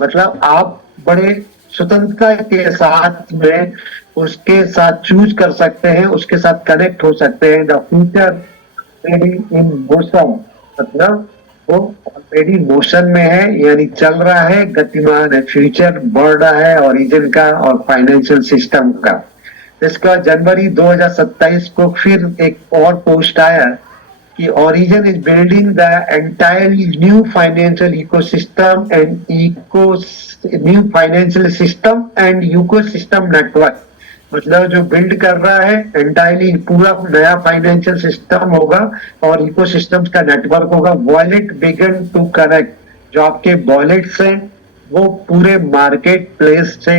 मतलब आप बड़े स्वतंत्रता के साथ में उसके साथ चूज कर सकते हैं, उसके साथ कनेक्ट हो सकते हैं। The future already in motion, मतलब वो ऑलरेडी मोशन में है, यानी चल रहा है, गतिमान है, फ्यूचर बढ़ रहा है ओरिजिन का और फाइनेंशियल सिस्टम का। इसका जनवरी 2027 को फिर एक और पोस्ट आया कि origin is building the entirely new financial ecosystem and ecosystem network. मतलब जो बिल्ड कर रहा है एंटायरली पूरा नया फाइनेंशियल सिस्टम होगा और इकोसिस्टम्स का नेटवर्क होगा। वॉलेट बिगन टू कनेक्ट, जो आपके वॉलेट्स हैं वो पूरे मार्केट प्लेस से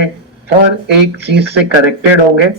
हर एक चीज से कनेक्टेड होंगे।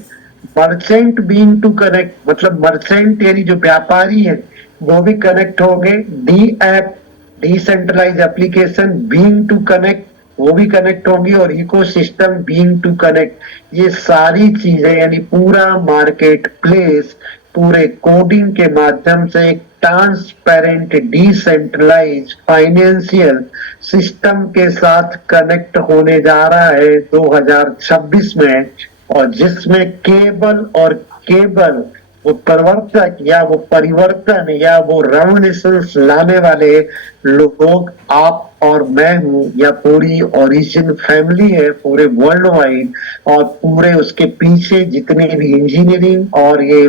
मर्चेंट बीइंग टू कनेक्ट, मतलब मर्चेंट यानी जो व्यापारी है वो भी कनेक्ट होंगे। D app decentralize application being to connect, वो भी कनेक्ट होंगी, और इकोसिस्टम बीइंग टू कनेक्ट, ये सारी चीजें यानी पूरा मार्केट प्लेस पूरे कोडिंग के माध्यम से एक ट्रांसपेरेंट डिसेंट्रलाइज फाइनेंशियल सिस्टम के साथ कनेक्ट होने जा रहा है 2026 में, और जिसमें केवल वो प्रवर्तक या वो परिवर्तन या वो रेवोल्यूशंस लाने वाले लोग आप और मैं हूं, या पूरी ओरिजिन फैमिली है पूरे वर्ल्ड वाइड, और पूरे उसके पीछे जितने भी इंजीनियरिंग और ये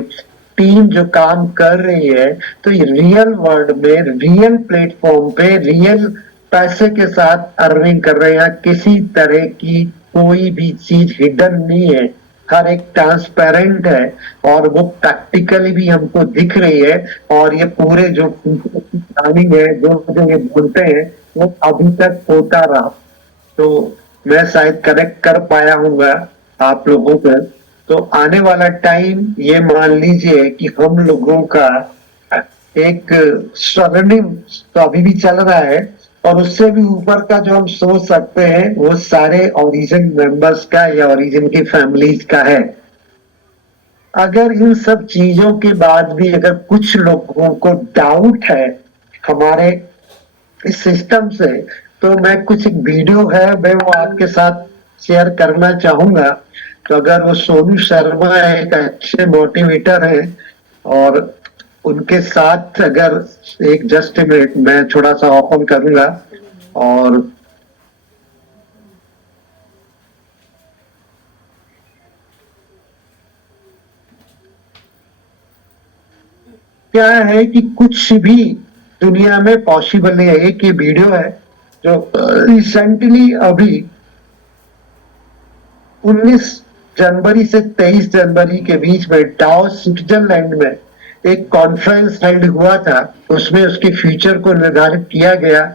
टीम जो काम कर रही है, तो ये रियल वर्ल्ड में रियल प्लेटफॉर्म पे रियल पैसे के साथ अर्निंग कर रहे हैं। किसी तरह की कोई भी चीज हिडन नहीं है, हर एक ट्रांसपेरेंट है, और वो प्रैक्टिकली भी हमको दिख रही है। और ये पूरे जो प्लानिंग है, जो ये बोलते हैं, वो अभी तक होता रहा। तो मैं शायद कनेक्ट कर पाया हूँगा आप लोगों को। तो आने वाला टाइम ये मान लीजिए कि हम लोगों का एक स्वर्णिम तो अभी भी चल रहा है, और उससे भी ऊपर का जो हम सोच सकते हैं वो सारे ओरिजिन मेंबर्स का या ओरिजिन की फैमिलीज का है। अगर इन सब चीजों के बाद भी अगर कुछ लोगों को डाउट है हमारे इस सिस्टम से, तो मैं कुछ एक वीडियो है मैं वो आपके साथ शेयर करना चाहूंगा। तो अगर वो सोनू शर्मा एक अच्छे मोटिवेटर है, और उनके साथ अगर एक जस्ट मिनट मैं थोड़ा सा ओपन करूंगा, और क्या है कि कुछ भी दुनिया में पॉसिबल नहीं है। एक ये वीडियो है जो रिसेंटली अभी 19 जनवरी से 23 जनवरी के बीच में डावोस स्विट्जरलैंड में एक कॉन्फ्रेंस हेल्ड हुआ था, उसमें उसके फ्यूचर को निर्धारित किया गया।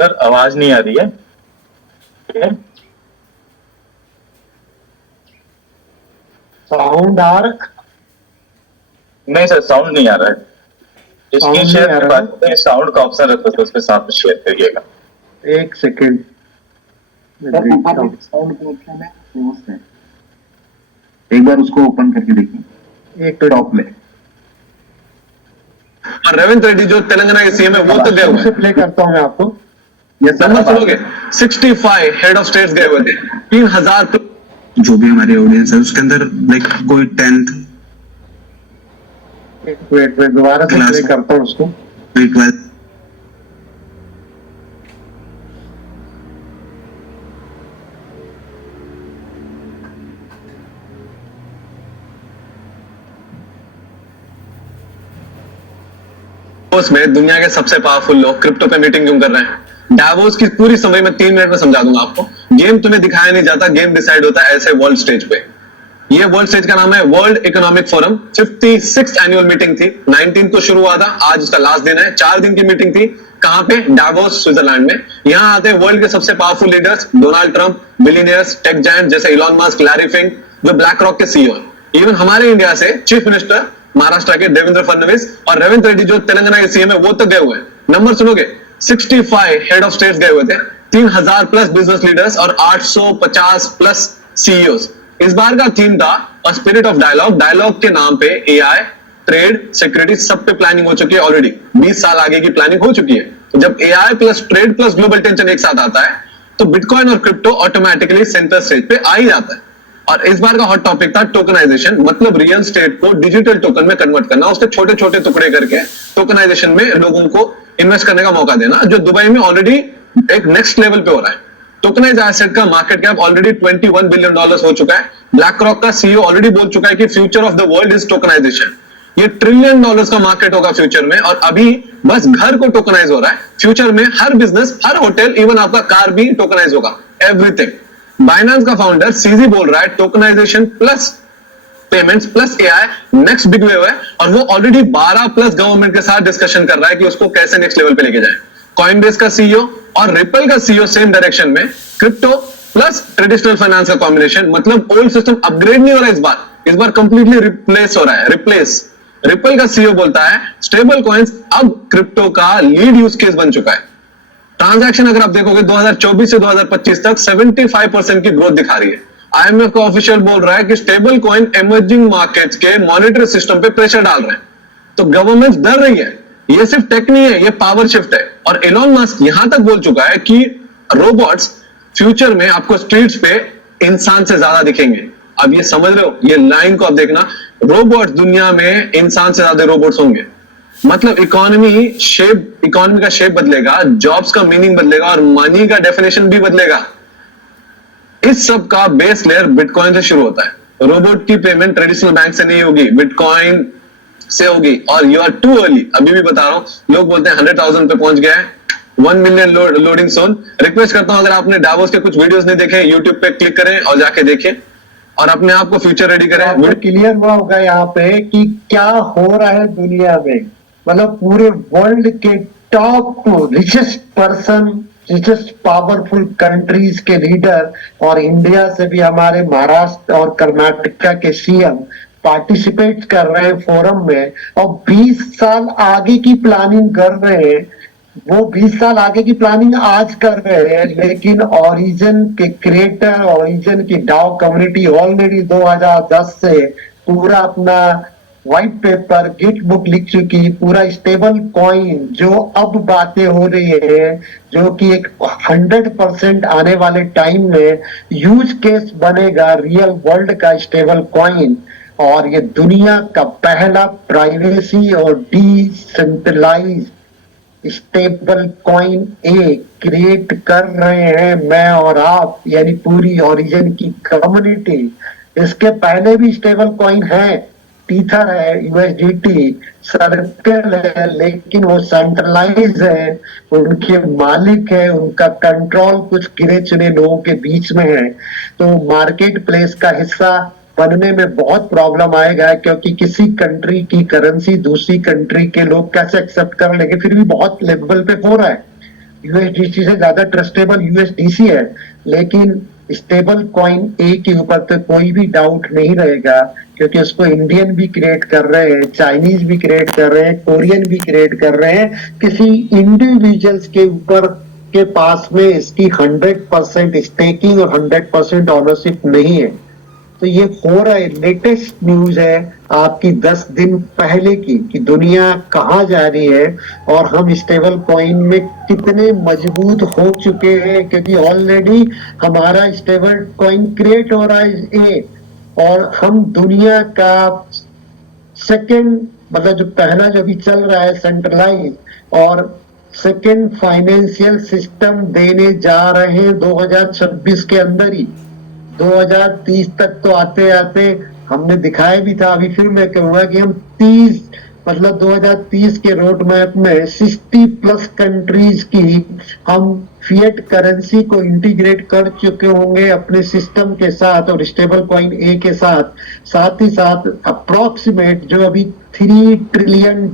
सर आवाज नहीं आ रही है। साउंड आ रहा? नहीं सर साउंड नहीं आ रहा है। Sound इसकी नहीं शेयर आ के रहा बाद में साउंड का ऑप्शन रखो तो उसके साथ में शेयर करिएगा। एक सेकेंड, साउंड का ऑप्शन है पोस्ट है, एक बार उसको ओपन करके देखिए एक टॉप में। और रेवंत रेड्डी जो तेलंगाना के सीएम है वो तो गए हुए से प्ले करता हूं मैं आपको। यस नंबर सर, सुनोगे 65 हेड ऑफ स्टेट्स गए हुए थे, 3000 जो भी हमारी ऑडियंस है उसके अंदर लाइक कोई 10th वेट में दोबारा से Class. प्ले करता हूं उसको। कोई 12th डावोस में दुनिया के सबसे पावरफुल लोग क्रिप्टो पे मीटिंग क्यों कर रहे हैं। डावोस की पूरी समरी में 3 मिनट में समझा दूंगा आपको। गेम तुम्हें दिखाया नहीं जाता, गेम डिसाइड होता है ऐसे वर्ल्ड स्टेज पे। ये वर्ल्ड स्टेज का नाम है world economic forum. 56th annual meeting थी, 19 को शुरू हुआ था, आज इसका लास्ट दिन है। 4 दिन की मीटिंग थी। कहां पे? डावोस स्विट्जरलैंड में। यहाँ आते हैं वर्ल्ड के सबसे powerful leaders, Donald Trump, billionaires, tech giant जैसे इलॉन मस्क, लैरी फिंक, जो ब्लैक रॉक के सीईओ है। इवन हमारे इंडिया से चीफ मिनिस्टर महाराष्ट्र के देवेंद्र फडणवीस और रेवंत रेड्डी जो तेलंगाना के सीएम है वो तो गए हुए हैं। नंबर सुनोगे 65 हेड ऑफ स्टेट्स गए हुए थे, 3000 प्लस बिजनेस लीडर्स और 850 प्लस सीईओस। इस बार का थीम था a spirit of dialogue. Dialogue के नाम पे एआई, ट्रेड, सिक्योरिटी सब पे प्लानिंग हो चुकी है ऑलरेडी। 20 साल आगे की प्लानिंग हो चुकी है। तो जब AI plus trade plus global tension एक साथ आता है तो बिटकॉइन और क्रिप्टो ऑटोमेटिकली सेंटर स्टेज पे आ ही जाता है। और इस बार का हॉट टॉपिक था टोकनाइजेशन, मतलब रियल स्टेट को डिजिटल टोकन में कन्वर्ट करना, उसके छोटे छोटे टुकड़े करके टोकनाइजेशन में लोगों को इन्वेस्ट करने का मौका देना, जो दुबई में ऑलरेडी एक नेक्स्ट लेवल पे हो रहा है। टोकनाइज एसेट का मार्केट कैप ऑलरेडी $21 बिलियन हो चुका है। ब्लैक रॉक का सीईओ ऑलरेडी बोल चुका है कि future of the world is tokenization. ये $1 ट्रिलियन का मार्केट होगा फ्यूचर में, और अभी बस घर को टोकनाइज हो रहा है। फ्यूचर में हर बिजनेस, हर होटल, इवन आपका कार भी टोकनाइज होगा, एवरीथिंग। बाइनेंस का फाउंडर सीजी बोल रहा है tokenization plus payments plus AI next big wave है, और वो ऑलरेडी 12 प्लस गवर्नमेंट के साथ डिस्कशन कर रहा है कि उसको कैसे नेक्स्ट लेवल पे लेके जाए। कॉइनबेस का सीईओ और रिपल का सीईओ सेम डायरेक्शन में, क्रिप्टो प्लस ट्रेडिशनल फाइनेंस का कॉम्बिनेशन, मतलब ओल्ड सिस्टम अपग्रेड नहीं हो रहा है, इस बार कंप्लीटली रिप्लेस हो रहा है, रिप्लेस। रिपल का सीईओ बोलता है स्टेबल कॉइन्स अब क्रिप्टो का लीड यूज केस बन चुका है। ट्रांजैक्शन अगर आप देखोगे 2024 से 2025 तक 75% की ग्रोथ दिखा रही है। आईएमएफ का ऑफिशियल बोल रहा है कि स्टेबल कॉइन इमर्जिंग मार्केट्स के मॉनेटरी सिस्टम पे प्रेशर डाल रहे हैं, तो गवर्नमेंट डर रही है। ये सिर्फ टेक नहीं है, ये पावर शिफ्ट है। और एलोन मस्क यहां तक बोल चुका है कि रोबोट्स फ्यूचर में आपको स्ट्रीट्स पे इंसान से ज्यादा दिखेंगे। अब ये समझ रहे हो, ये लाइन को आप देखना, रोबोट्स दुनिया में इंसान से ज्यादा रोबोट्स होंगे। मतलब इकोनॉमी का शेप बदलेगा, जॉब्स का मीनिंग बदलेगा और मनी का डेफिनेशन भी बदलेगा। इस सब का बेस लेयर बिटकॉइन से शुरू होता है। रोबोट की पेमेंट ट्रेडिशनल बैंक से नहीं होगी, बिटकॉइन से होगी। और यू आर टू अर्ली, अभी भी बता रहा हूं। लोग बोलते हैं 100,000 पे पहुंच गया है, 1 मिलियन लोडिंग सोन। रिक्वेस्ट करता हूं, अगर आपने डावोस के कुछ वीडियोस नहीं देखे, यूट्यूब पे क्लिक करें और जाके देखें और अपने आप को फ्यूचर रेडी करें। आपको क्लियर हुआ होगा यहाँ पे कि क्या हो रहा है दुनिया में। मतलब पूरे वर्ल्ड के top richest person, richest powerful countries के लीडर और इंडिया से भी हमारे महाराष्ट्र और कर्नाटका के सीएम पार्टिसिपेट कर रहे हैं फोरम में और 20 साल आगे की प्लानिंग कर रहे हैं। वो 20 साल आगे की प्लानिंग आज कर रहे हैं, लेकिन ओरिजिन के क्रिएटर, ओरिजिन की डाओ कम्युनिटी ऑलरेडी 2010 से पूरा अपना व्हाइट पेपर, गिट बुक लिख चुकी। पूरा स्टेबल कॉइन जो अब बातें हो रही है, जो कि एक 100% आने वाले टाइम में यूज केस बनेगा रियल वर्ल्ड का स्टेबल कॉइन। और ये दुनिया का पहला प्राइवेसी और डिसेंट्रलाइज स्टेबल कॉइन क्रिएट कर रहे हैं मैं और आप, यानी पूरी ओरिजिन की कम्युनिटी। इसके पहले भी स्टेबल कॉइन है, टीथर है, यूएसडीटी, सर्कल है, लेकिन वो सेंट्रलाइज है, उनके मालिक है, उनका कंट्रोल कुछ गिने चुने लोगों के बीच में है। तो मार्केट प्लेस का हिस्सा बनने में बहुत प्रॉब्लम आएगा, क्योंकि किसी कंट्री की करेंसी दूसरी कंट्री के लोग कैसे एक्सेप्ट कर लेंगे। फिर भी बहुत लेवल पे हो रहा है, यूएसडीसी से ज्यादा ट्रस्टेबल यूएसडीसी है, लेकिन स्टेबल कॉइन के ऊपर तो कोई भी डाउट नहीं रहेगा, क्योंकि उसको इंडियन भी क्रिएट कर रहे हैं, चाइनीज भी क्रिएट कर रहे हैं, कोरियन भी क्रिएट कर रहे हैं। किसी इंडिविजुअल्स के ऊपर के पास में इसकी 100% स्टेकिंग और 100% ऑनरशिप नहीं है। तो ये हो रहा है, लेटेस्ट न्यूज है आपकी 10 दिन पहले की, कि दुनिया कहाँ जा रही है और हम स्टेबल कॉइन में कितने मजबूत हो चुके हैं, क्योंकि ऑलरेडी हमारा स्टेबल कॉइन क्रिएट हो रहा है और हम दुनिया का सेकंड, मतलब जो पहला जो भी चल रहा है सेंट्रलाइज, और सेकंड फाइनेंशियल सिस्टम देने जा रहे हैं 2026 के अंदर ही। 2030 तक तो आते आते हमने दिखाया भी था, अभी फिर मैं कहूंगा कि हम 2030 के रोड मैप में 60+ कंट्रीज की हम फिएट करेंसी को इंटीग्रेट कर चुके होंगे अपने सिस्टम के साथ और स्टेबल कॉइन के साथ ही साथ अप्रोक्सीमेट जो अभी $3 ट्रिलियन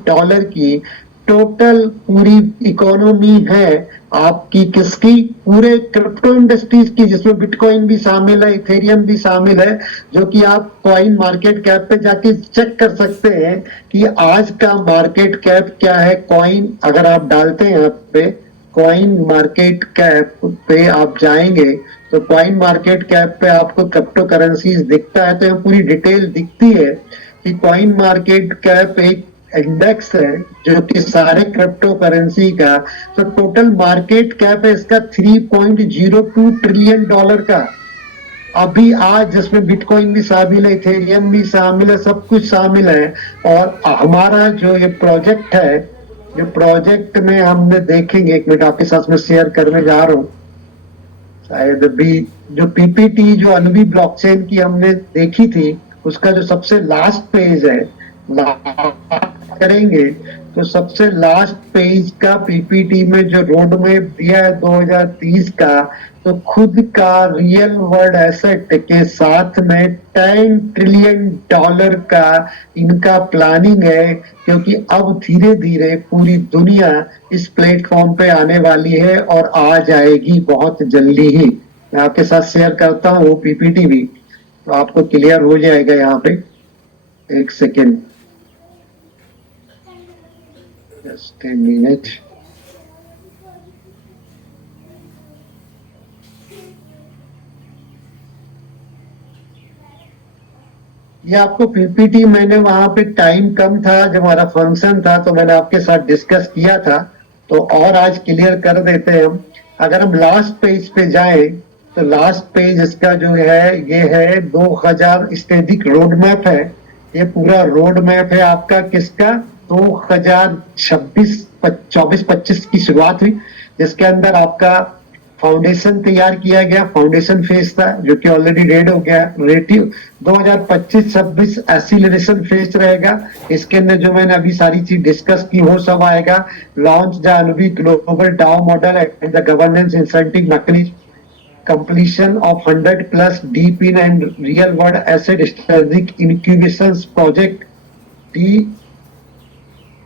की टोटल पूरी इकोनॉमी है आपकी, किसकी? पूरे क्रिप्टो इंडस्ट्रीज की, जिसमें बिटकॉइन भी शामिल है, इथेरियम भी शामिल है, जो कि आप कॉइन मार्केट कैप पे जाके चेक कर सकते हैं कि आज का मार्केट कैप क्या है। कॉइन अगर आप डालते हैं यहाँ पे कॉइन मार्केट कैप पे आप जाएंगे तो कॉइन मार्केट कैप पे आपको क्रिप्टो करेंसीज दिखता है, तो यहाँ पूरी डिटेल दिखती है कि कॉइन मार्केट कैप एक इंडेक्स है जो कि सारे क्रिप्टो करेंसी का, तो टोटल मार्केट कैप है इसका $3.02 ट्रिलियन का अभी आज, जिसमें बिटकॉइन भी शामिल है, इथेरियम भी शामिल है, सब कुछ शामिल है। और हमारा जो ये प्रोजेक्ट है, जो प्रोजेक्ट में हमने देखेंगे, एक मिनट आपके साथ में शेयर करने जा रहा हूँ, शायद अभी जो पीपीटी जो अनवी ब्लॉकचेन की हमने देखी थी, उसका जो सबसे लास्ट पेज है, करेंगे तो सबसे लास्ट पेज का पीपीटी में जो रोड मैप दिया है 2030 का, तो खुद का रियल वर्ल्ड एसेट के साथ में $10 ट्रिलियन का इनका प्लानिंग है, क्योंकि अब धीरे धीरे पूरी दुनिया इस प्लेटफॉर्म पे आने वाली है और आ जाएगी बहुत जल्दी ही। मैं आपके साथ शेयर करता हूँ वो पीपीटी भी, तो आपको क्लियर हो जाएगा यहाँ पे। एक सेकेंड, जस्ट ए मिनट। ये आपको पीपीटी मैंने वहां पे टाइम कम था जब हमारा फंक्शन था, तो मैंने आपके साथ डिस्कस किया था, तो और आज क्लियर कर देते हैं हम। अगर हम लास्ट पेज पे जाएं तो लास्ट पेज इसका जो है ये है 2000 स्टेटिक रोड मैप है। ये पूरा रोड मैप है आपका किसका, 2026 24-25 की शुरुआत हुई, जिसके अंदर आपका फाउंडेशन तैयार किया गया। फाउंडेशन फेज था जो कि ऑलरेडी रेड हो गया। रेटिव 2025-26 एसिलरेशन फेज रहेगा। इसके अंदर जो मैंने अभी सारी चीज डिस्कस की वो सब आएगा। लॉन्च द अनवी ग्लोबल डाउ model and the governance incentive mechanism, completion of 100 plus deep in and real world asset strategic incubations project, the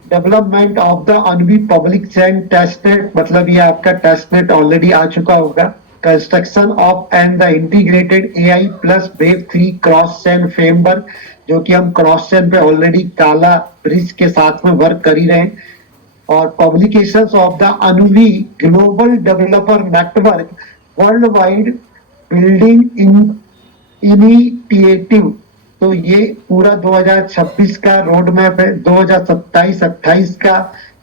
development of the Anvi public chain testnet, मतलब ये आपका testnet already आ चुका होगा। Construction of and the integrated AI plus wave 3 cross chain framework, जो कि हम cross चैन पे already काला ब्रिज के साथ में वर्क कर ही रहे हैं। और publications of the Anvi global developer network world wide building initiative, तो ये पूरा 2026 का रोड मैप है। 2027-28 का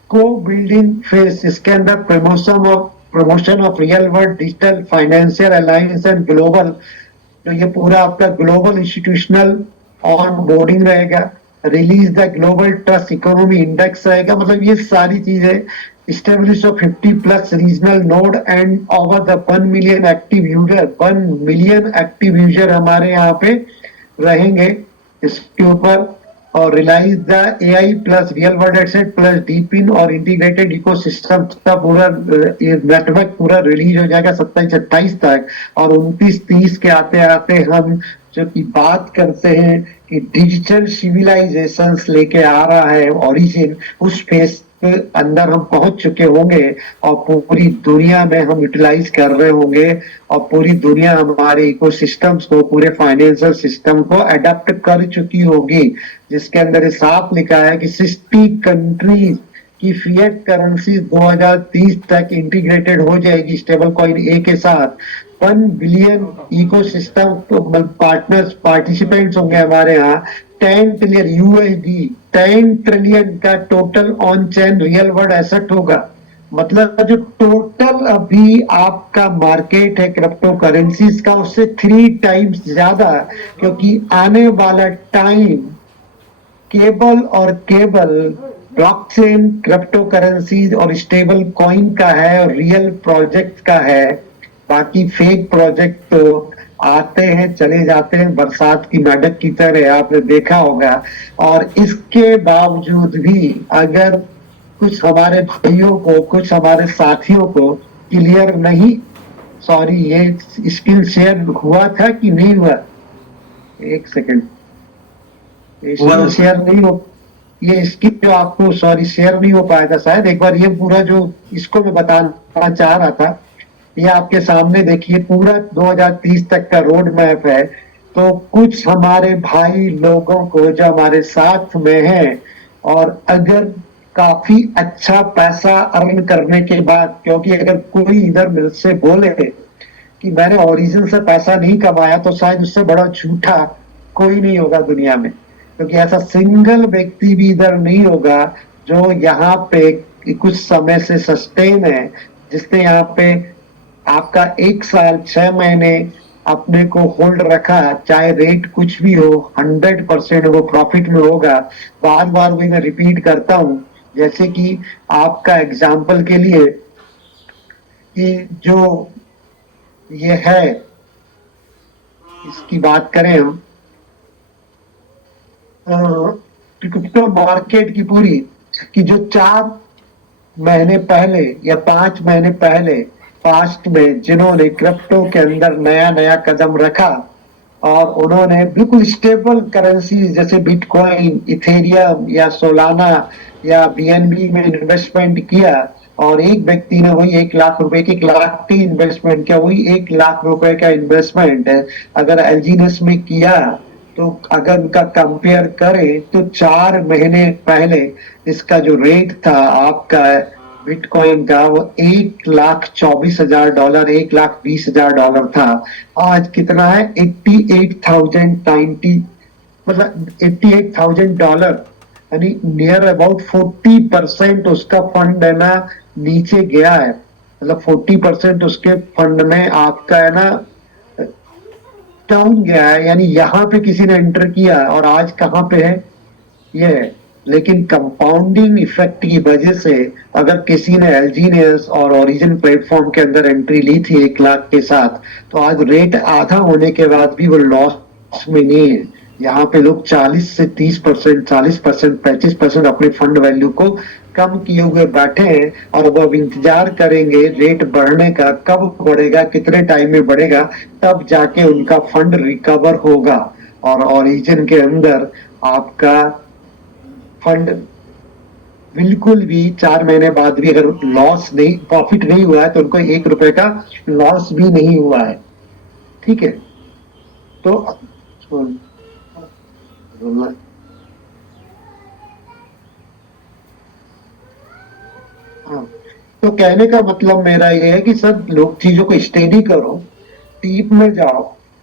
को बिल्डिंग फेस, इसके अंदर promotion of real world digital financial alliance and global, तो ये पूरा आपका ग्लोबल इंस्टीट्यूशनल ऑन बोर्डिंग रहेगा। Release the global trust economy index रहेगा, मतलब ये सारी चीजें। establish of 50 plus regional node and over the 1 million active user, 1 million active user हमारे यहाँ पे रहेंगे इसके ऊपर। और realise the AI plus real world asset plus deep in और इंटीग्रेटेड इकोसिस्टम का पूरा नेटवर्क पूरा रिलीज हो जाएगा 27-28 तक। और 29-30 के आते आते हम जो की बात करते हैं कि डिजिटल सिविलाइजेशन लेके आ रहा है ओरिजिन, उस फेस के अंदर हम पहुंच चुके होंगे और पूरी दुनिया में हम यूटिलाइज कर रहे होंगे और पूरी दुनिया हमारे इकोसिस्टम्स को, पूरे फाइनेंशियल सिस्टम को अडेप्ट कर चुकी होगी, जिसके अंदर साफ लिखा है कि 60 कंट्रीज की फिएट करेंसी 2030 तक इंटीग्रेटेड हो जाएगी स्टेबल कॉइन ए के साथ। 1 बिलियन इकोसिस्टम पार्टनर्स पार्टिसिपेंट्स होंगे हमारे यहाँ। 10 ट्रिलियन यूएसडी, 10 ट्रिलियन का total on chain real world asset होगा। मतलब जो टोटल अभी आपका मार्केट है क्रिप्टो करेंसीज का, उससे 3 टाइम्स ज्यादा, क्योंकि आने वाला time cable blockchain crypto currencies और स्टेबल कॉइन का है और रियल प्रोजेक्ट का है। बाकी फेक प्रोजेक्ट तो आते हैं चले जाते हैं बरसात की मेंढक की तरह, आपने देखा होगा। और इसके बावजूद भी अगर कुछ हमारे भाइयों को, कुछ हमारे साथियों को क्लियर नहीं, सॉरी ये स्किल शेयर हुआ था कि नहीं हुआ, एक सेकंड, स्किल शेयर नहीं हो, ये स्किल जो आपको सॉरी शेयर नहीं हो पाया था शायद। एक बार ये पूरा जो इसको मैं बताना चाह रहा था, ये आपके सामने देखिए पूरा 2030 तक का रोड मैप है। तो कुछ हमारे भाई लोगों को जो हमारे साथ में हैं और अगर काफी अच्छा पैसा अर्न करने के बाद, क्योंकि अगर कोई इधर मेरे से बोले कि मैंने ओरिजिन से पैसा नहीं कमाया, तो शायद उससे बड़ा झूठा कोई नहीं होगा दुनिया में, क्योंकि ऐसा सिंगल व्यक्ति भी इधर नहीं होगा जो यहाँ पे कुछ समय से सस्टेन है, जिसने यहाँ पे आपका 1 साल 6 महीने अपने को होल्ड रखा, चाहे रेट कुछ भी हो, 100% वो प्रॉफिट में होगा। बार बार भी मैं रिपीट करता हूं, जैसे कि आपका एग्जाम्पल के लिए कि जो ये है, इसकी बात करें हम क्रिप्टो मार्केट की पूरी, कि जो 4 महीने पहले या 5 महीने पहले पास्ट में जिन्होंने क्रिप्टो के अंदर नया नया कदम रखा और उन्होंने बिल्कुल स्टेबल करेंसी जैसे बिटकॉइन, इथेरियम या सोलाना या बीएनबी में इन्वेस्टमेंट किया, और एक व्यक्ति ने वही 1 लाख रुपए की 1 लाख की इन्वेस्टमेंट किया, वही 1 लाख रुपए का इन्वेस्टमेंट है अगर एलजीनेस में किया, तो अगर उनका कंपेयर करें तो 4 महीने पहले इसका जो रेट था आपका बिटकॉइन का वो $1,24,000, $1,20,000 था। आज कितना है? 88,090, मतलब $88,000, यानी नियर अबाउट 40% उसका फंड है ना नीचे गया है, मतलब 40% उसके फंड में आपका है ना डाउन गया है, यानी यहाँ पे किसी ने एंटर किया और आज कहाँ पे है ये है। लेकिन कंपाउंडिंग इफेक्ट की वजह से अगर किसी ने एलजीनियस और ओरिजिन प्लेटफॉर्म के अंदर एंट्री ली थी 1 लाख के साथ, तो आज रेट आधा होने के बाद भी वो लॉस में नहीं है। यहाँ पे लोग 40 से 30%, 40%, 35% अपने फंड वैल्यू को कम किए हुए बैठे हैं, और वो अब इंतजार करेंगे रेट बढ़ने का, कब बढ़ेगा, कितने टाइम में बढ़ेगा, तब जाके उनका फंड रिकवर होगा। और ओरिजिन के अंदर आपका फंड बिल्कुल भी 4 महीने बाद भी अगर लॉस नहीं, प्रॉफिट नहीं हुआ है, तो उनको ₹1 का लॉस भी नहीं हुआ है। ठीक है, तो हाँ, तो कहने का मतलब मेरा ये है कि सब लोग चीजों को स्टडी करो, टीम में जाओ,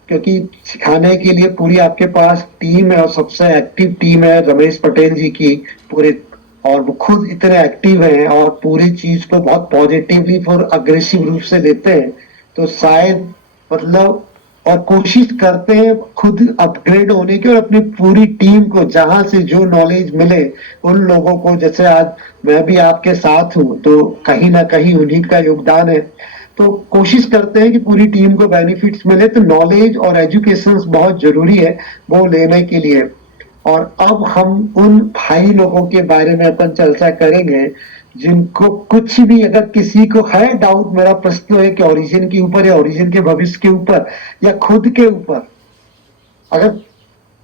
क्योंकि सिखाने के लिए पूरी आपके पास टीम है और सबसे एक्टिव टीम है रमेश पटेल जी की पूरे, और वो खुद इतने एक्टिव हैं और पूरी चीज को बहुत पॉजिटिवली और अग्रेसिव रूप से लेते हैं। तो शायद मतलब और कोशिश करते हैं खुद अपग्रेड होने की, और अपनी पूरी टीम को जहां से जो नॉलेज मिले उन लोगों को, जैसे आज मैं भी आपके साथ हूं तो कहीं ना कहीं उन्हीं का योगदान है। तो कोशिश करते हैं कि पूरी टीम को बेनिफिट्स मिले, तो नॉलेज और एजुकेशन बहुत जरूरी है वो लेने के लिए। और अब हम उन भाई लोगों के बारे में अपन चर्चा करेंगे जिनको कुछ भी, अगर किसी को है डाउट, मेरा प्रश्न है कि ओरिजिन के ऊपर या ओरिजिन के भविष्य के ऊपर या खुद के ऊपर, अगर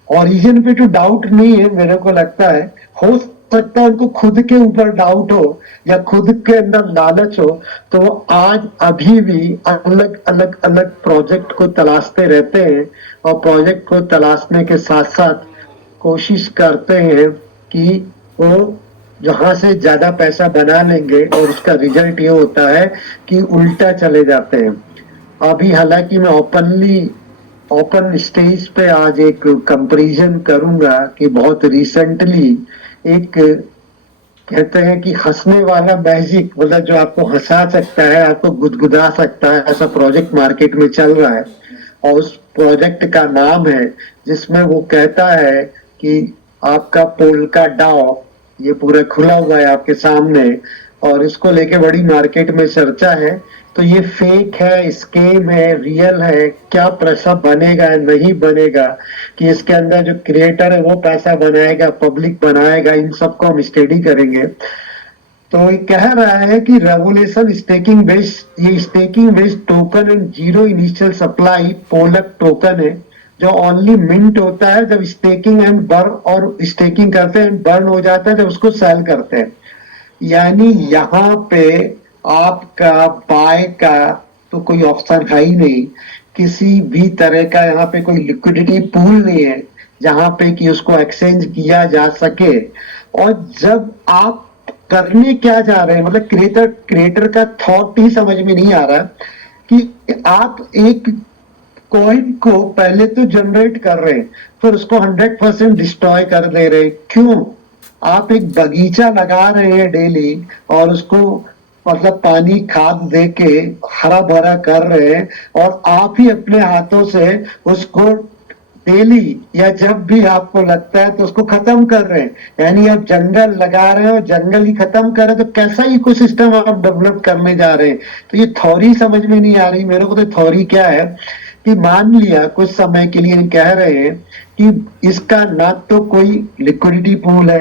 ओरिजिन पे तो डाउट नहीं है, मेरे को लगता है हो सकता है उनको खुद के ऊपर डाउट हो या खुद के अंदर लालच हो, तो वो आज अभी भी अलग अलग अलग प्रोजेक्ट को तलाशते रहते हैं, और प्रोजेक्ट को तलाशने के साथ साथ कोशिश करते हैं कि वो जहां से ज्यादा पैसा बना लेंगे, और उसका रिजल्ट ये होता है कि उल्टा चले जाते हैं। अभी हालांकि मैं ओपन स्टेज पे आज एक कंपैरिजन करूंगा कि बहुत रिसेंटली एक कहते हैं कि हंसने वाला मैजिक, मतलब जो आपको हंसा सकता है, आपको गुदगुदा सकता है, ऐसा प्रोजेक्ट मार्केट में चल रहा है। और उस प्रोजेक्ट का नाम है जिसमें वो कहता है कि आपका पोल्का डाओ, ये पूरा खुला हुआ है आपके सामने, और इसको लेके बड़ी मार्केट में चर्चा है। तो ये फेक है, स्कैम है, रियल है, क्या पैसा बनेगा नहीं बनेगा, कि इसके अंदर जो क्रिएटर है वो पैसा बनाएगा, पब्लिक बनाएगा, इन सबको हम स्टडी करेंगे। तो ये कह रहा है कि रेवोल्यूशन स्टेकिंग बेस्ड, ये staking based token and zero initial supply Polk token है, जो ओनली मिंट होता है जब स्टेकिंग एंड बर्न, और स्टेकिंग करते हैं बर्न हो जाता है जब उसको सेल करते हैं। यानी यहाँ पे आपका बाय का तो कोई ऑप्शन है ही नहीं, किसी भी तरह का यहाँ पे कोई लिक्विडिटी पूल नहीं है जहाँ पे कि उसको एक्सचेंज किया जा सके। और जब आप करने क्या जा रहे हैं, मतलब क्रिएटर का थॉट ही समझ में नहीं आ रहा कि आप एक कॉइन को पहले तो जनरेट कर रहे हैं, फिर उसको 100% डिस्ट्रॉय कर दे रहे हैं। क्यों? आप एक बगीचा लगा रहे हैं डेली, और उसको मतलब पानी खाद दे के हरा भरा कर रहे हैं, और आप ही अपने हाथों से उसको डेली या जब भी आपको लगता है तो उसको खत्म कर रहे हैं। यानी आप जंगल लगा रहे हैं और जंगल ही खत्म कर रहे हैं, तो कैसा इकोसिस्टम आप डेवलप करने जा रहे हैं? तो ये थ्योरी समझ में नहीं आ रही मेरे को। तो थ्योरी क्या है कि मान लिया कुछ समय के लिए कह रहे हैं कि इसका ना तो कोई लिक्विडिटी पूल है,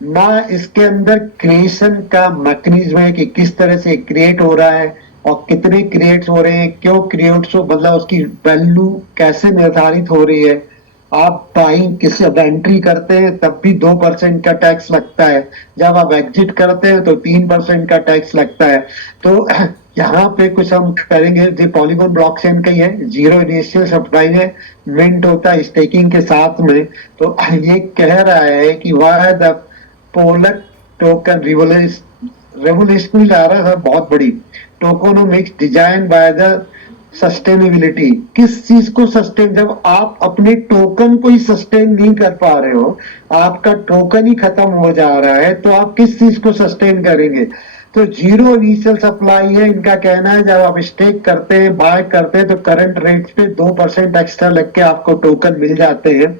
ना इसके अंदर क्रिएशन का मैकेनिज्म है कि किस तरह से क्रिएट हो रहा है और कितने क्रिएट हो रहे हैं, क्यों क्रिएट हो, मतलब उसकी वैल्यू कैसे निर्धारित हो रही है। आप बाइंग किसी अब एंट्री करते हैं तब भी 2% का टैक्स लगता है, जब आप एग्जिट करते हैं तो 3% का टैक्स लगता है। तो यहाँ पे कुछ हम करेंगे जो पॉलीगॉन ब्लॉकचेन का ही है, जीरो इनिशियल सप्लाई है, मिंट होता है स्टेकिंग के साथ में। तो ये कह रहा है कि वाह द पोलक टोकन रेवोल्यूशनरी ला रहा है, बहुत बड़ी टोकोनोमिक्स डिजाइन बाय द सस्टेनेबिलिटी। किस चीज को सस्टेन, जब आप अपने टोकन को ही सस्टेन नहीं कर पा रहे हो, आपका टोकन ही खत्म हो जा रहा है, तो आप किस चीज को सस्टेन करेंगे। तो जीरो इनिशियल सप्लाई है इनका कहना है। जब आप स्टेक करते हैं, बाय करते हैं, तो करंट रेट पे 2% एक्स्ट्रा लग के आपको टोकन मिल जाते हैं।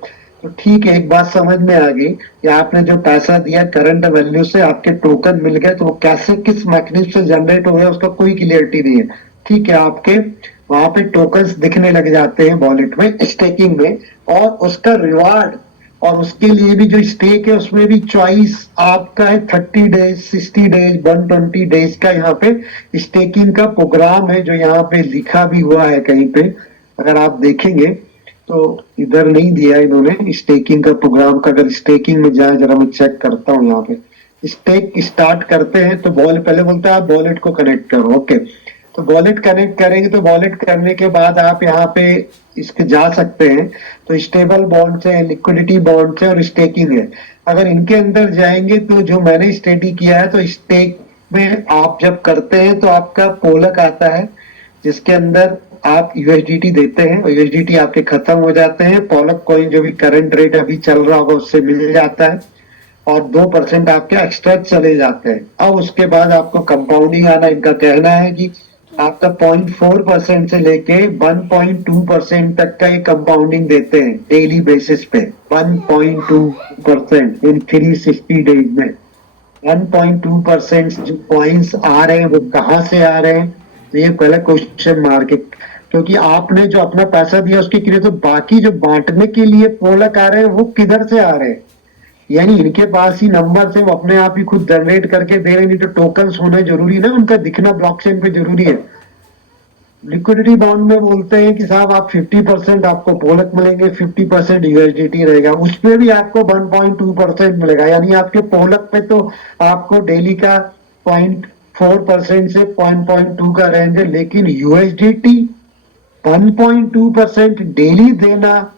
तो ठीक है, एक बात समझ में आ गई कि आपने जो पैसा दिया करंट वैल्यू से आपके टोकन मिल गए, तो वो कैसे किस मैकेनिज्म से जनरेट हो रहा है उसका कोई क्लियरिटी नहीं है। ठीक है, आपके वहां पे टोकन्स दिखने लग जाते हैं वॉलेट में, स्टेकिंग में, और उसका रिवार्ड और उसके लिए भी जो स्टेक है उसमें भी चॉइस आपका है 30 डेज, 60 डेज, 120 डेज का यहाँ पे स्टेकिंग का प्रोग्राम है, जो यहाँ पे लिखा भी हुआ है कहीं पे। अगर आप देखेंगे तो इधर नहीं दिया इन्होंने स्टेकिंग का प्रोग्राम का। अगर स्टेकिंग में जाए, जरा मैं चेक करता हूँ। यहाँ पे स्टेक स्टार्ट करते हैं तो पहले बोलता है आप वॉलेट को कनेक्ट करो। ओके, तो वॉलेट कनेक्ट करेंगे, तो वॉलेट करने के बाद आप यहाँ पे इसके जा सकते हैं। तो स्टेबल बॉन्ड्स है, लिक्विडिटी बॉन्ड्स है और स्टेकिंग है। अगर इनके अंदर जाएंगे तो जो मैंने स्टडी किया है, तो स्टेक में आप जब करते हैं तो आपका पोलक आता है, जिसके अंदर आप यूएसडीटी देते हैं और यूएसडीटी आपके खत्म हो जाते हैं। पोलक कॉइन जो भी करंट रेट अभी चल रहा होगा उससे मिल जाता है और 2% आपके एक्स्ट्रा चले जाते हैं। अब उसके बाद आपको कंपाउंडिंग आना, इनका कहना है कि आपका 0.4% से लेके 1.2% तक का ये कंपाउंडिंग देते हैं डेली बेसिस पे। 1.2% इन 360 डेज में 1.2% जो पॉइंट्स आ रहे हैं वो कहाँ से आ रहे हैं, तो ये पहले क्वेश्चन मार्क है। क्योंकि आपने जो अपना पैसा दिया उसके लिए, तो बाकी जो बांटने के लिए पोलक आ रहे हैं वो किधर से आ रहे हैं, यानी इनके पास ही नंबर से वो अपने आप ही खुद जनरेट करके दे रहे हैं। नहीं तो टोकन्स होना जरूरी ना, उनका दिखना ब्लॉकचेन पे जरूरी है। लिक्विडिटी बॉन्ड में बोलते हैं कि साहब आप 50% आपको पोलक मिलेंगे, 50% यूएसडीटी रहेगा, उसमें भी आपको 1.2% मिलेगा। यानी आपके पोलक पे तो आपको डेली का 0.4% से 0.2 का रेंज है, लेकिन यूएसडीटी 1.2% डेली देना,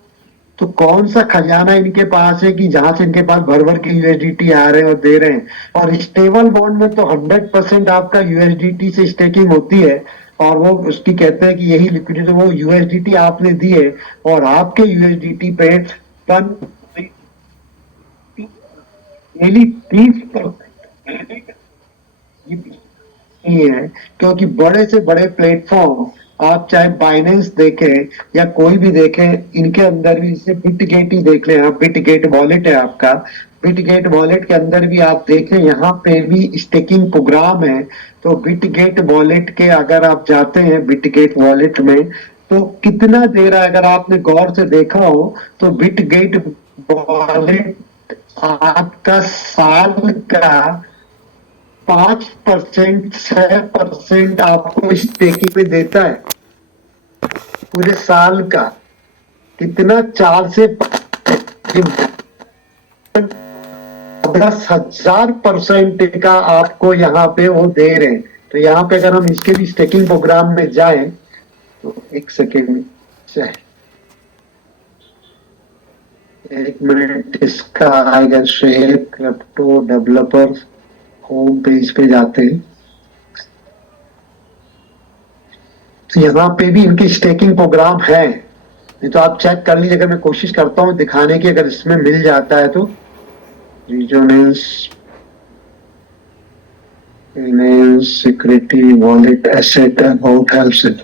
तो कौन सा खजाना इनके पास है कि जहां से इनके पास भर भर के यूएसडीटी आ रहे हैं और दे रहे हैं। और स्टेबल बॉन्ड में तो 100% आपका यूएसडीटी से स्टेकिंग होती है, और वो उसकी कहते हैं कि यही लिक्विडिटी, वो यूएसडीटी आपने दी है और आपके यूएसडीटी पे डेली 30% ये है। क्योंकि बड़े से बड़े प्लेटफॉर्म आप चाहे बाइनेंस देखें या कोई भी देखें, इनके अंदर भी, जैसे बिटगेट ही देख लें आप, बिटगेट वॉलेट है आपका, बिटगेट वॉलेट के अंदर भी आप देखें यहाँ पे भी स्टेकिंग प्रोग्राम है। तो बिटगेट वॉलेट के अगर आप जाते हैं बिटगेट वॉलेट में, तो कितना दे रहा है, अगर आपने गौर से देखा हो तो बिटगेट वॉलेट आपका साल का 5%, 6% आपको स्टेकिंग में देता है पूरे साल का। कितना 4 से 10,000% का आपको यहाँ पे वो दे रहे हैं। तो यहाँ पे अगर हम इसके भी स्टेकिंग प्रोग्राम में जाएं तो एक सेकेंड, एक मिनट, इसका आएगा share crypto developers home page पे जाते हैं, तो यहाँ पे भी इनकी स्टेकिंग प्रोग्राम है। नहीं तो आप चेक कर लीजिए, अगर मैं कोशिश करता हूँ दिखाने की, अगर इसमें मिल जाता है तो resonance security wallet asset about helps it.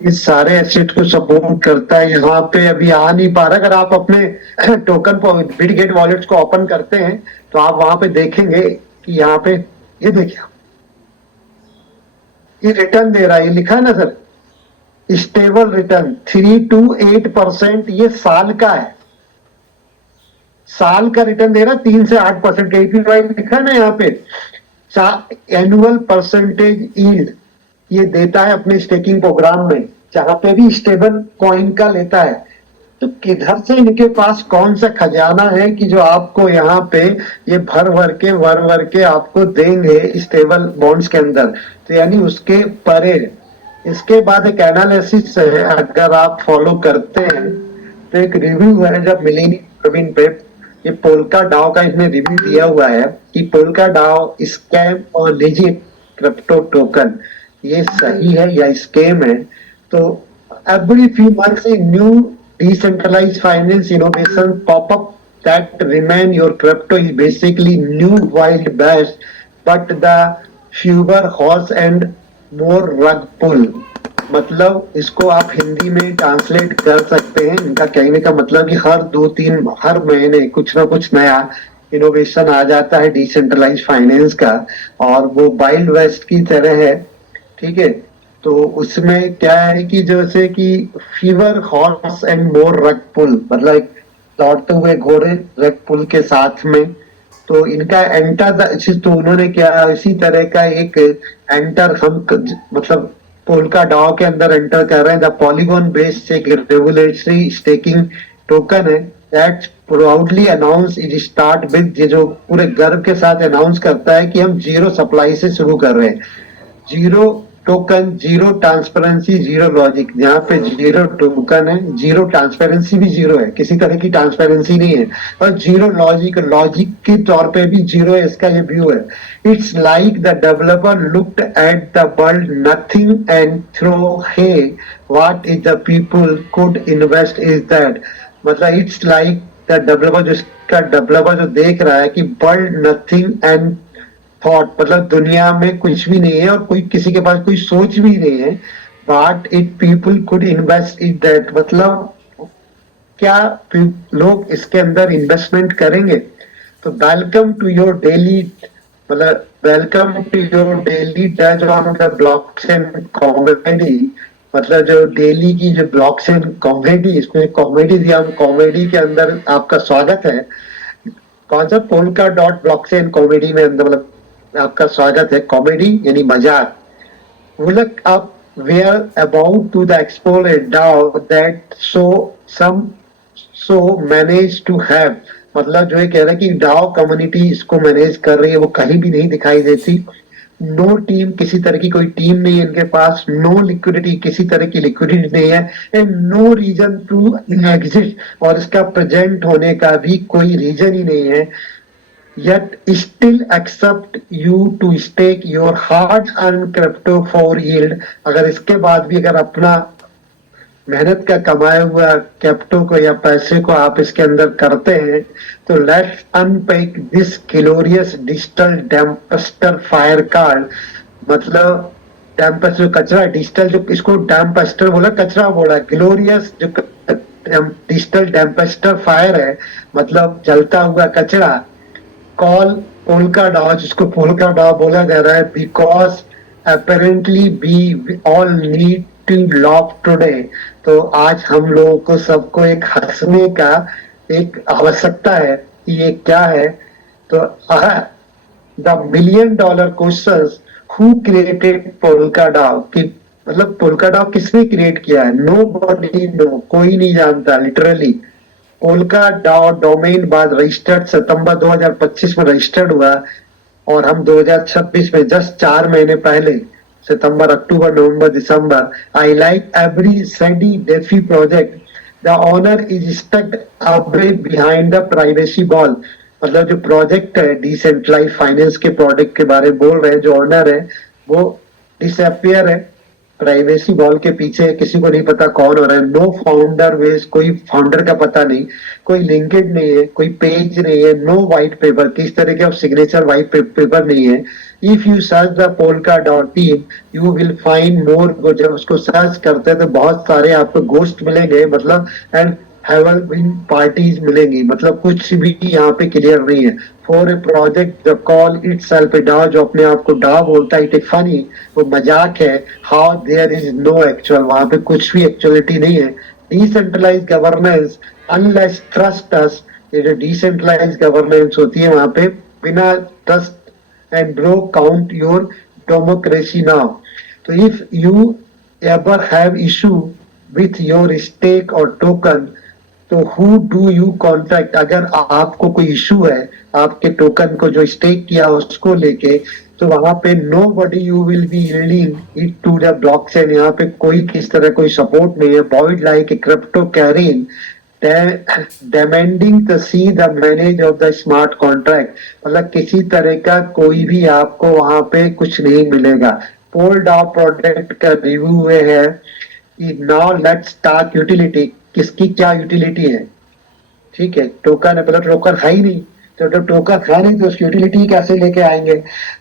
इस सारे एसेट को सपोर्ट करता है। यहाँ पे अभी आ नहीं पा रहा। अगर आप अपने टोकन बिटगेट वॉलेट्स को ओपन करते हैं तो आप वहां पे देखेंगे कि यहाँ पे ये देखिए, ये रिटर्न दे रहा है, ये लिखा है ना सर, स्टेबल रिटर्न 3 to 8%। ये साल का है, साल का रिटर्न दे रहा है 3 से 8% का। एपीवाई लिखा है ना यहाँ पे, एनुअल परसेंटेज यील्ड ये देता है अपने स्टेकिंग प्रोग्राम में, जहां पे भी स्टेबल कॉइन का लेता है। तो किधर से इनके पास कौन सा खजाना है कि जो आपको यहाँ पे ये भर भर के आपको देंगे स्टेबल बॉन्ड्स के अंदर। तो यानी उसके परे। इसके बाद एक एनालिसिस है, अगर आप फॉलो करते हैं तो एक रिव्यू है जब मिलेनियम प्रवीण पे, ये पोल्का डाओ का इसने रिव्यू दिया हुआ है कि पोल्का डाओ स्कैम और लेजिट क्रिप्टो टोकन, ये सही है या स्कैम है। तो every few months new decentralized finance innovation pop up that remain your crypto is basically new wild west but the fewer horse and more rug pull। मतलब इसको आप हिंदी में ट्रांसलेट कर सकते हैं। इनका कहने का मतलब कि हर महीने कुछ ना कुछ नया इनोवेशन आ जाता है डिसेंट्रलाइज फाइनेंस का, और वो वाइल्ड वेस्ट की तरह है। ठीक है, तो उसमें क्या है कि जैसे कि फीवर हॉर्स एंड मोर रग पुल, मतलब दौड़ते हुए घोड़े रग पुल के साथ में। तो इनका एंटर, तो उन्होंने क्या इसी तरह का एक एंटर हम मतलब पोल्का डाओ के अंदर एंटर कर रहे हैं। द पॉलीगॉन बेस्ड एक रेगुलेटरी स्टेकिंग टोकन है that proudly announce it start with, ये जो पूरे गर्व के साथ अनाउंस करता है कि हम जीरो सप्लाई से शुरू कर रहे हैं। Zero token, zero transparency, zero logic. जहाँ पे जीरो टोकन है, जीरो ट्रांसपेरेंसी भी जीरो है, किसी तरह की ट्रांसपेरेंसी नहीं है, और जीरो लॉजिक, लॉजिक के तौर पे भी जीरो है। इसका ये व्यू है, it's like the developer looked at the world nothing and throw hey what is the people could invest is that. मतलब इट्स लाइक द डेवलपर, जिसका डेवलपर जो देख रहा है कि वर्ल्ड नथिंग एंड थॉट, मतलब दुनिया में कुछ भी नहीं है और कोई किसी के पास कोई सोच भी नहीं है, but it people could invest in that. मतलब क्या लोग इसके अंदर इन्वेस्टमेंट करेंगे। तो वेलकम टू योर डेली, मतलब welcome to your daily does on the blockchain comedy. मतलब जो डेली की जो ब्लॉकचेन कॉमेडी, इसमें कॉमेडी दिया, कॉमेडी के अंदर आपका स्वागत है। कौन सा पोल्का डॉट ब्लॉकचेन कॉमेडी में अंदर मतलब आपका स्वागत है। कॉमेडी यानी मजाक। Look up were about to the explore a DAO that so managed to have, मतलब जो ये कह रहा है कि DAO कम्युनिटी इसको मैनेज कर रही है, वो कहीं भी नहीं दिखाई देती। नो टीम, किसी तरह की कोई टीम नहीं है इनके पास। नो लिक्विडिटी, किसी तरह की लिक्विडिटी नहीं है। And no reason to exist, और इसका प्रेजेंट होने का भी कोई रीजन ही नहीं है। Yet still accept you to stake your hard-earned crypto for yield। अगर इसके बाद भी अगर अपना मेहनत का कमाया हुआ क्रिप्टो को या पैसे को आप इसके अंदर करते हैं, तो let's unpack this glorious digital dumpster fire card. मतलब डैम्पस्टर जो कचरा, डिजिटल जो, इसको डैम्पस्टर बोला, कचरा बोला। ग्लोरियस जो डिजिटल डैम्पस्टर फायर है, मतलब जलता हुआ कचरा। कॉल पोल्का डाओ, जिसको पोल्का डाओ बोला जा रहा है, because apparently we all need to lock today. तो आज हम लोगों को सबको एक हंसने का एक आवश्यकता है कि ये क्या है। तो the $1 million question, who created Polka DAO, कि मतलब पोल्का डाओ किसने क्रिएट किया है। नो बॉडी नो, कोई नहीं जानता लिटरली। पोल्का डाओ डोमेन बाद रजिस्टर्ड सितंबर 2025 में रजिस्टर्ड हुआ, और हम 2026 में जस्ट 4 महीने पहले, सितंबर, अक्टूबर, नवंबर, दिसंबर। I like every shady DeFi project, the owner is stuck away behind the privacy wall. मतलब जो प्रोजेक्ट है डिसेंट्रलाइज फाइनेंस के प्रोडक्ट के बारे में बोल रहे हैं, जो ओनर है वो डिसअपियर है प्राइवेसी वॉल के पीछे किसी को नहीं पता कौन हो रहा है, नो फाउंडर बेस, कोई फाउंडर का पता नहीं, कोई लिंकेड नहीं है, कोई पेज नहीं है, नो व्हाइट पेपर, किस तरह के सिग्नेचर व्हाइट पेपर नहीं है। If you search the polka.team you will find more, जब उसको सर्च करते हैं तो बहुत सारे आपको गोस्ट मिलेंगे, मतलब एंड हैवलविन पार्टीज मिलेंगी, मतलब कुछ भी यहाँ पे क्लियर नहीं है। For a project the call itself a DAO, जो अपने आप को डाव बोलता है, इट ए फनी, वो मजाक है। How there is no actual, वहां पे कुछ भी एक्चुअलिटी नहीं है। Decentralize governance unless trust us, ये जो डिसेंट्रलाइज गवर्नेंस होती है वहां पे बिना trust and bro count your democracy now. तो if you ever have issue with your stake or token, तो who do you contact? अगर आपको कोई इशू है आपके टोकन को जो स्टेक किया उसको लेके, तो वहां पे nobody you will be yielding it to the blockchain, यहाँ पे कोई किस तरह कोई सपोर्ट नहीं है। void like a crypto carrying demanding to see the manage of the smart contract, मतलब किसी तरह का कोई भी आपको वहां पे कुछ नहीं मिलेगा। पोलडाव प्रोडक्ट का रिव्यू है कि नाउ लेट्स टॉक यूटिलिटी, किसकी क्या यूटिलिटी है, ठीक है। टोकन है, मतलब टोकन है ही नहीं, तो टोकन है नहीं तो उसकी यूटिलिटी कैसे लेके आएंगे।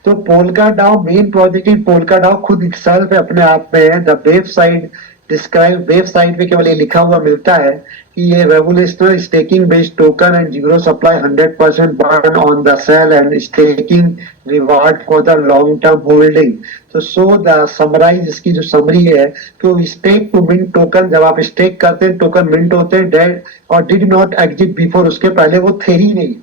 तो पोलकाडाओ मेन प्रोजेक्ट ही पोलकाडाओ खुद इटसेल्फ अपने आप में है। द वेबसाइट डिस्क्राइब, वेबसाइट पे केवल ये लिखा हुआ मिलता है कि ये revolutionary staking based token and zero supply 100% burn on the sale and staking reward for the long term holding. तो सो द समराइज, इसकी जो समरी है कि स्टेक टू मिंट टोकन, जब आप स्टेक करते हैं टोकन मिंट होते हैं, डेड और डिड नॉट एग्जिट बिफोर, उसके पहले वो थे ही नहीं,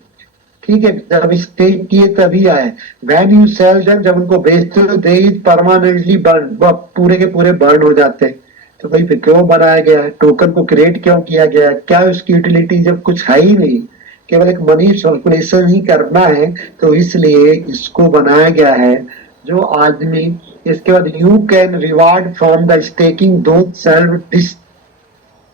ठीक है। जब स्टेक किए तभी आए। व्हेन यू सेल देम, जब उनको बेचते हो, दे इज परमानेंटली बर्न, पूरे के पूरे बर्न हो जाते हैं। तो भाई फिर क्यों बनाया गया है, टोकन को क्रिएट क्यों किया गया है, क्या उसकी यूटिलिटी जब कुछ है ही नहीं, केवल एक मनी सर्कुलेशन ही करना है, तो इसलिए इसको बनाया गया है। जो आदमी, इसके बाद you can reward from the staking दो सेल्फ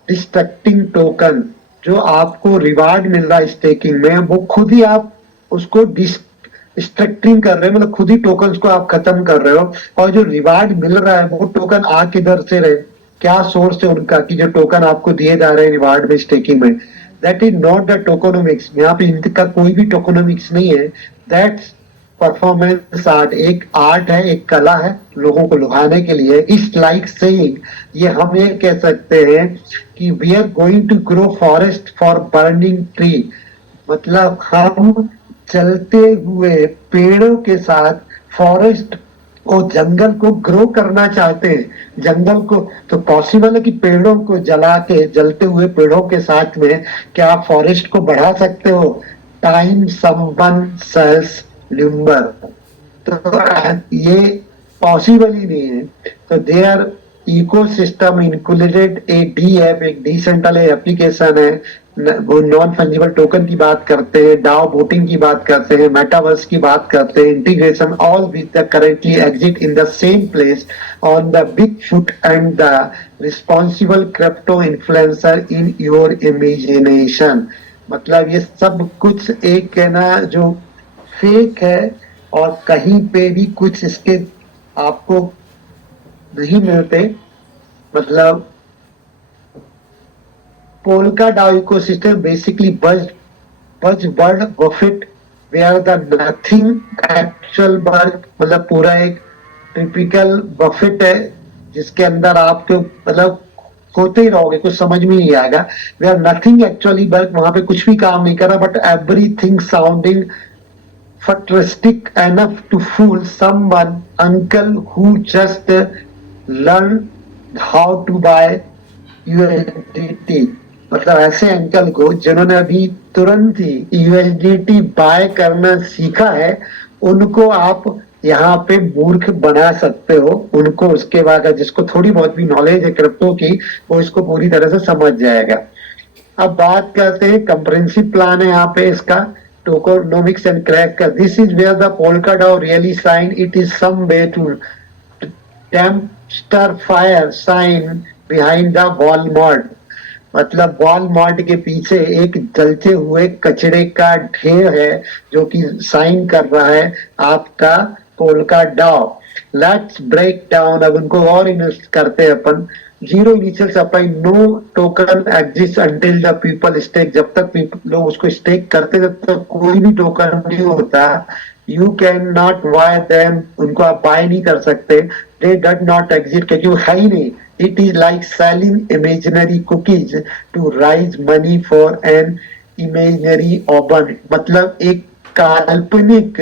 डिस्ट्रक्टिंग टोकन, जो आपको रिवार्ड मिल रहा है स्टेकिंग में, वो खुद ही आप उसको डिस्ट्रक्टिंग कर रहे हो, मतलब खुद ही टोकन को आप खत्म कर रहे हो। और जो रिवार्ड मिल रहा है वो टोकन आ किधर से रहे, क्या सोर्स है उनका कि जो टोकन आपको दिए जा रहे हैं रिवार्ड में स्टेकिंग में। दैट इज नॉट द टोकोनोमिक्स, यहाँ पे इनका कोई भी टोकोनोमिक्स नहीं है। दैट्स परफॉर्मेंस आर्ट, एक आर्ट है, एक कला है लोगों को लुभाने के लिए। इस लाइक सेइंग, ये हम ये कह सकते हैं कि we are going to grow forest for burning tree, मतलब हम चलते हुए पेड़ों के साथ फॉरेस्ट और जंगल को ग्रो करना चाहते हैं। जंगल को तो पॉसिबल है कि पेड़ों को जला के, जलते हुए पेड़ों के साथ में क्या आप फॉरेस्ट को बढ़ा सकते हो? टाइम समवन सेल्स लिम्बर, तो ये पॉसिबल ही नहीं है। तो their ecosystem included a D app, एक डिसेंट्रलाइज्ड एप्लीकेशन है, वो नॉन फंजिबल टोकन की बात करते हैं, डाओ वोटिंग की बात करते हैं, मेटावर्स की बात करते हैं, integration, all which the currently exit in the same place on the big foot and the responsible crypto influencer in your imagination. मतलब ये सब कुछ एक है ना जो फेक है, और कहीं पे भी कुछ इसके आपको नहीं मिलते। मतलब Polkadot ecosystem basically Buzzword Buffett, where the nothing actual work, मतलब पूरा एक टिपिकल बफेट है जिसके अंदर आपके मतलब होते ही रहोगे, कुछ समझ में नहीं आएगा। वेयर नथिंग एक्चुअली वर्क, वहां पे कुछ भी काम नहीं कर रहा, but everything sounding futuristic enough to fool someone uncle who just learned how to buy USDT। मतलब ऐसे अंकल को जिन्होंने अभी तुरंत ही USDT बाय करना सीखा है, उनको आप यहाँ पे मूर्ख बना सकते हो। उनको उसके बाद जिसको थोड़ी बहुत भी नॉलेज है क्रिप्टो की, वो इसको पूरी तरह से समझ जाएगा। अब बात करते हैं कंप्रेहेंसिव प्लान है यहाँ पे इसका, tokenomics and crack. This is where the Polkadot really shine. It is some way to dumpster fire sign behind the Walmart। मतलब Walmart के पीछे एक जलते हुए कचरे का ढेर है जो कि साइन कर रहा है आपका Polka DAO. Let's break down, अब उनको और इन्वेस्ट करते हैं अपन। Zero initial supply, no token exist until the people stake, जब तक लोग उसको स्टेक करते जब तक कोई भी टोकन नहीं होता। You can not bye them, उनको आप बाय नहीं कर सकते। दे डट नॉट एग्जिस्ट, क्योंकि वो है ही नहीं। It is like selling imaginary cookies to raise money for an imaginary oven, मतलब एक काल्पनिक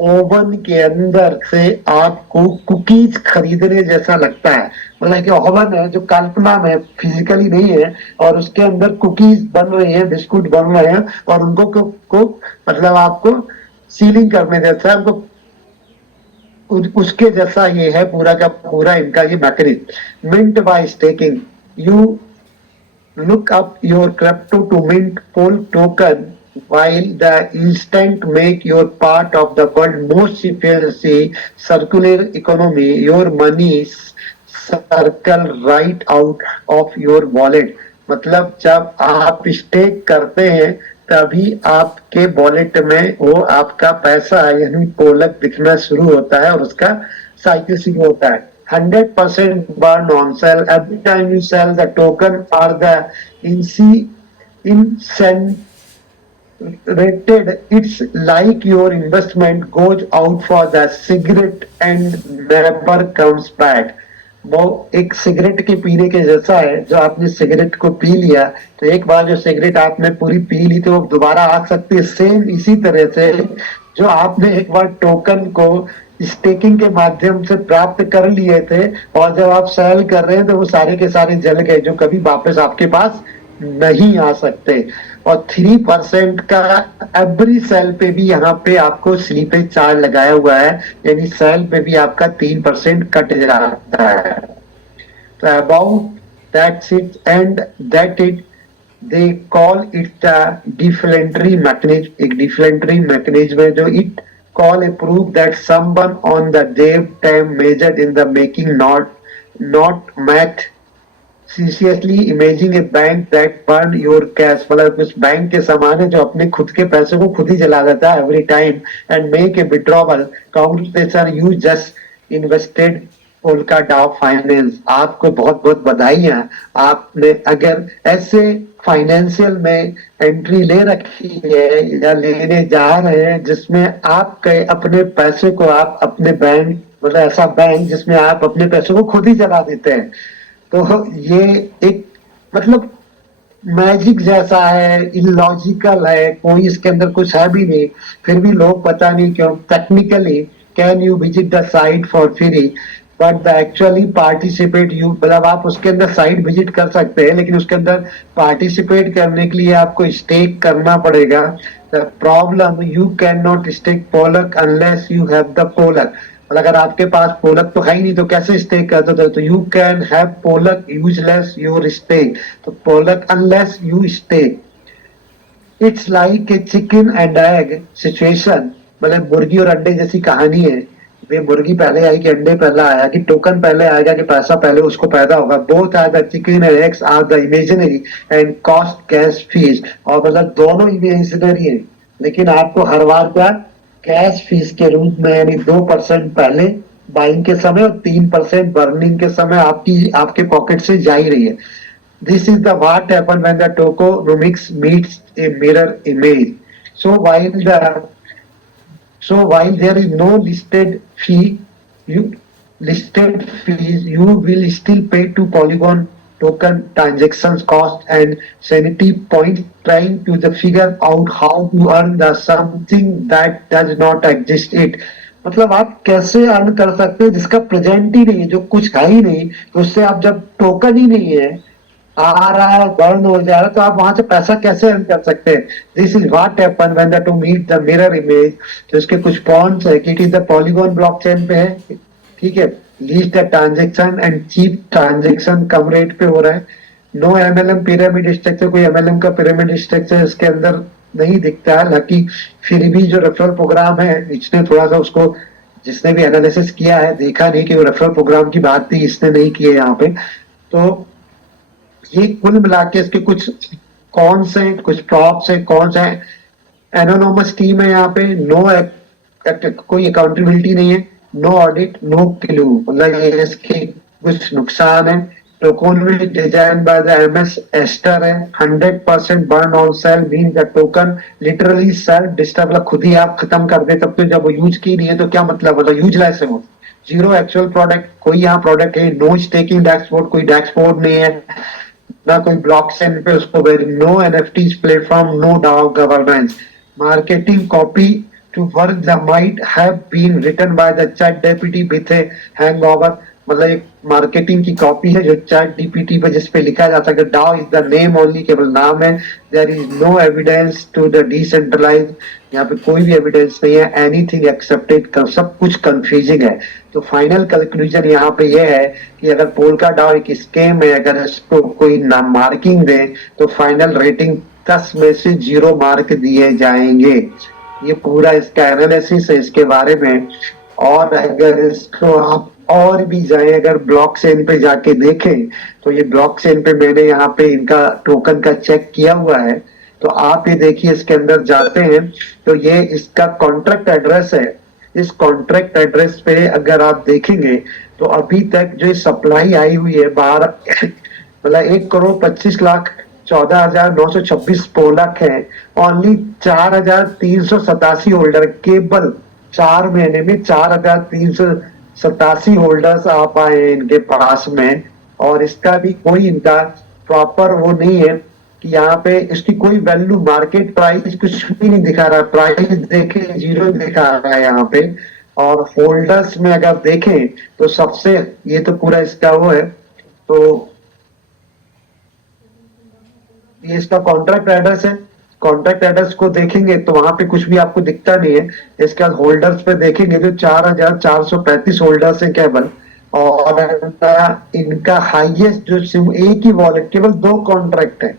ओवन के अंदर से आपको कुकीज खरीदने जैसा लगता है। मतलब कि ओवन है जो कल्पना में फिजिकली नहीं है, और उसके अंदर कुकीज बन रहे हैं, बिस्कुट बन रहे हैं, और उनको को मतलब आपको सीलिंग करने जैसा है, उनको उसके जैसा ये है पूरा का पूरा इनका ये mechanism. Meant by staking, you look up your crypto to mint full token while the instant make your part of the world most efficiency circular economy. Your money circle right out of your wallet. मतलब जब आप stake करते हैं तभी आपके wallet में वो आपका पैसा यानी पोलक दिखना शुरू होता है और उसका साइकिल शुरू होता है। 100% burn on sell. Every time you sell the token or the incinerated, it's like your investment goes out for the cigarette and never comes back. वो एक सिगरेट के पीने के जैसा है। जो आपने सिगरेट को पी लिया तो एक बार जो सिगरेट आपने पूरी पी ली तो वो दोबारा आ सकती है। सेम इसी तरह से जो आपने एक बार टोकन को स्टेकिंग के माध्यम से प्राप्त कर लिए थे और जब आप सेल कर रहे हैं तो वो सारे के सारे जल गए, जो कभी वापस आपके पास नहीं आ सकते। और 3% का एवरी सेल पे भी यहाँ पे आपको स्लीपेज चार्ज लगाया हुआ है, यानी सेल पे भी आपका 3% कट जाता है। तो about that's it and that it they call it the deflationary mechanism. एक डिफलेंटरी मैकेनिज्म है जो it call a proof that someone on the day time measured in the making, not math seriously imaging a bank that burn your cash। मतलब कुछ bank के समान है जो अपने खुद के पैसे को खुद ही जला देता है every time and make a withdrawal। Congratulations, you just invested Polka DAO finance. आपको बहुत बहुत बधाइयां। आपने अगर ऐसे फाइनेंशियल में एंट्री ले रखी है या लेने जा रहे हैं जिसमें आप अपने पैसे को आप अपने बैंक, मतलब ऐसा बैंक जिसमें आप अपने पैसे को खुद ही जला देते हैं, तो ये एक मतलब मैजिक जैसा है, इलॉजिकल है, कोई इसके अंदर कुछ है भी नहीं। फिर भी लोग पता नहीं क्यों technically can you visit the site for free but the actually participate you, मतलब आप उसके अंदर साइट विजिट कर सकते हैं लेकिन उसके अंदर पार्टिसिपेट करने के लिए आपको स्टेक करना पड़ेगा। The problem, you can not stake Polk unless you have the Polk. और अगर आपके पास पोलक तो है ही नहीं तो कैसे स्टेक कर दो? तो you can have Polk useless your stake. तो Polk unless you stake, it's like a chicken and egg situation. मतलब मुर्गी और अंडे जैसी कहानी है। वे मुर्गी पहले आई कि अंडे पहले आया, कि टोकन पहले आएगा कि पैसा पहले उसको पैदा होगा? Both are the chicken and eggs are the imaginary and cost cash fees. और मतलब दोनों इमेजिनरी है लेकिन आपको हर बार क्या कैश फीस के रूप में, यानी 2% पहले बाइंग के समय और 3% बर्निंग के समय आपके पॉकेट से जा ही रही है। This is the what happen when the tokenomics meets a mirror image. So while there is no listed fees, you will still pay to Polygon token transactions cost and sanity point trying to figure out how to earn the something that does not exist it। मतलब आप कैसे earn कर सकते हैं जिसका present ही नहीं है, जो कुछ है ही नहीं, तो उससे आप जब टोकन ही नहीं है आ रहा है बर्न हो जा रहा है तो आप वहां से पैसा कैसे अर्न कर सकते हैं? This is what happen when the two meet the mirror image. तो इसके कुछ पॉइंट्स है कि it is the Polygon blockchain पे है, ठीक है, least the transaction and cheap transaction कम रेट पे हो रहा है। नो एमएलएम पिरामिड स्ट्रक्चर, कोई एमएलएम का पिरामिड स्ट्रक्चर इसके अंदर नहीं दिखता है। हालांकि फिर भी जो रेफरल प्रोग्राम है इसने थोड़ा सा उसको, जिसने भी एनालिसिस किया है देखा नहीं कि वो रेफरल प्रोग्राम की बात थी, इसने नहीं की है यहाँ पे। तो ये कुल मिला के इसके कुछ कौन से कुछ प्रॉप्स है, कौन सा एनोनोमस टीम है यहाँ पे, नो कोई अकाउंटेबिलिटी नहीं है, नो ऑडिट नो क्लू, मतलब ये इसके कुछ नुकसान है। टोकन भी डिजाइन बाय द एमएस एस्टर है। 100% burn on sale mean the token literally self disturb, मतलब खुद ही आप खत्म कर दे सकते हो। जब वो यूज की नहीं है तो क्या मतलब, मतलब यूजलेस है वो। जीरो एक्चुअल प्रोडक्ट, कोई यहाँ प्रोडक्ट है, नो स्टेकिंग डैशबोर्ड, कोई डैशबोर्ड नहीं है, ना कोई ब्लॉकचेन पे उसको, no NFT platform, no DAO governance. Marketing copy to work the might have been written by the ChatGPT with a hangover, मतलब एक मार्केटिंग की कॉपी है जो चैट डीपीटी पे जिसपे लिखा जाता है कि DAO is the name only, केवल नाम है। There is no evidence to the decentralize, यहाँ पे कोई भी एविडेंस नहीं है। एनीथिंग एक्सेप्टेड, सब कुछ कंफ्यूजिंग है। तो फाइनल कंक्लूजन यहाँ पे ये है कि अगर पोल्का डाओ एक स्कैम है, अगर इसको कोई नाम मार्किंग दे तो फाइनल रेटिंग 10 में से 0 मार्क दिए जाएंगे। ये पूरा इसका एनालिसिस है इसके बारे में। और अगर इसको आप और भी जाए, अगर ब्लॉकचेन पे जाके देखें तो ये ब्लॉकचेन पे मैंने यहाँ पे इनका टोकन का चेक किया हुआ है। तो आप ये देखिए, इसके अंदर जाते हैं तो ये इसका कॉन्ट्रैक्ट एड्रेस है। इस कॉन्ट्रैक्ट एड्रेस पे अगर आप देखेंगे तो अभी तक जो सप्लाई आई हुई है 12 मतलब 1,25,14,926 पोलक है। ओनली 4,387 होल्डर, केवल 4 महीने में 4,387 होल्डर्स आ पाए हैं इनके पास में। और इसका भी कोई इनका प्रॉपर वो नहीं है कि यहाँ पे इसकी कोई वैल्यू, मार्केट प्राइस कुछ भी नहीं दिखा रहा। प्राइस देखे 0 दिखा रहा है यहाँ पे। और होल्डर्स में अगर देखें तो सबसे, ये तो पूरा इसका वो है, तो ये इसका कॉन्ट्रैक्ट एड्रेस है। कॉन्ट्रैक्ट एड्रेस को देखेंगे तो वहां पे कुछ भी आपको दिखता नहीं है। इसके बाद होल्डर्स पे देखेंगे तो 4,435 होल्डर्स है केवल। और इनका हाईएस्ट जो सिम, एक ही वॉलेट, केवल 2 कॉन्ट्रैक्ट है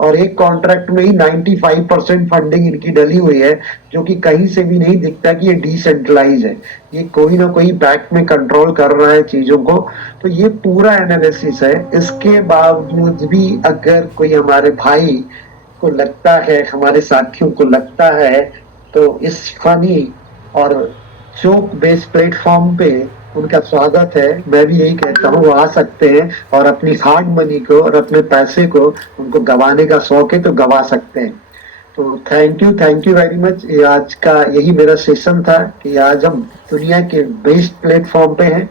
और एक कॉन्ट्रैक्ट में ही 95% फंडिंग इनकी डली हुई है, जो कि कहीं से भी नहीं दिखता कि ये डिसेंट्रलाइज है। ये कोई ना कोई बैक में कंट्रोल कर रहा है चीजों को। तो ये पूरा एनालिसिस है। इसके बावजूद भी अगर कोई हमारे भाई को लगता है, हमारे साथियों को लगता है, तो इस फनी और जोक बेस्ड प्लेटफॉर्म पे उनका स्वागत है। मैं भी यही कहता हूँ, वो आ सकते हैं और अपनी हार्ड मनी को और अपने पैसे को, उनको गंवाने का शौक है तो गंवा सकते हैं। तो थैंक यू वेरी मच। आज का यही मेरा सेशन था कि आज हम दुनिया के बेस्ट प्लेटफॉर्म पे हैं।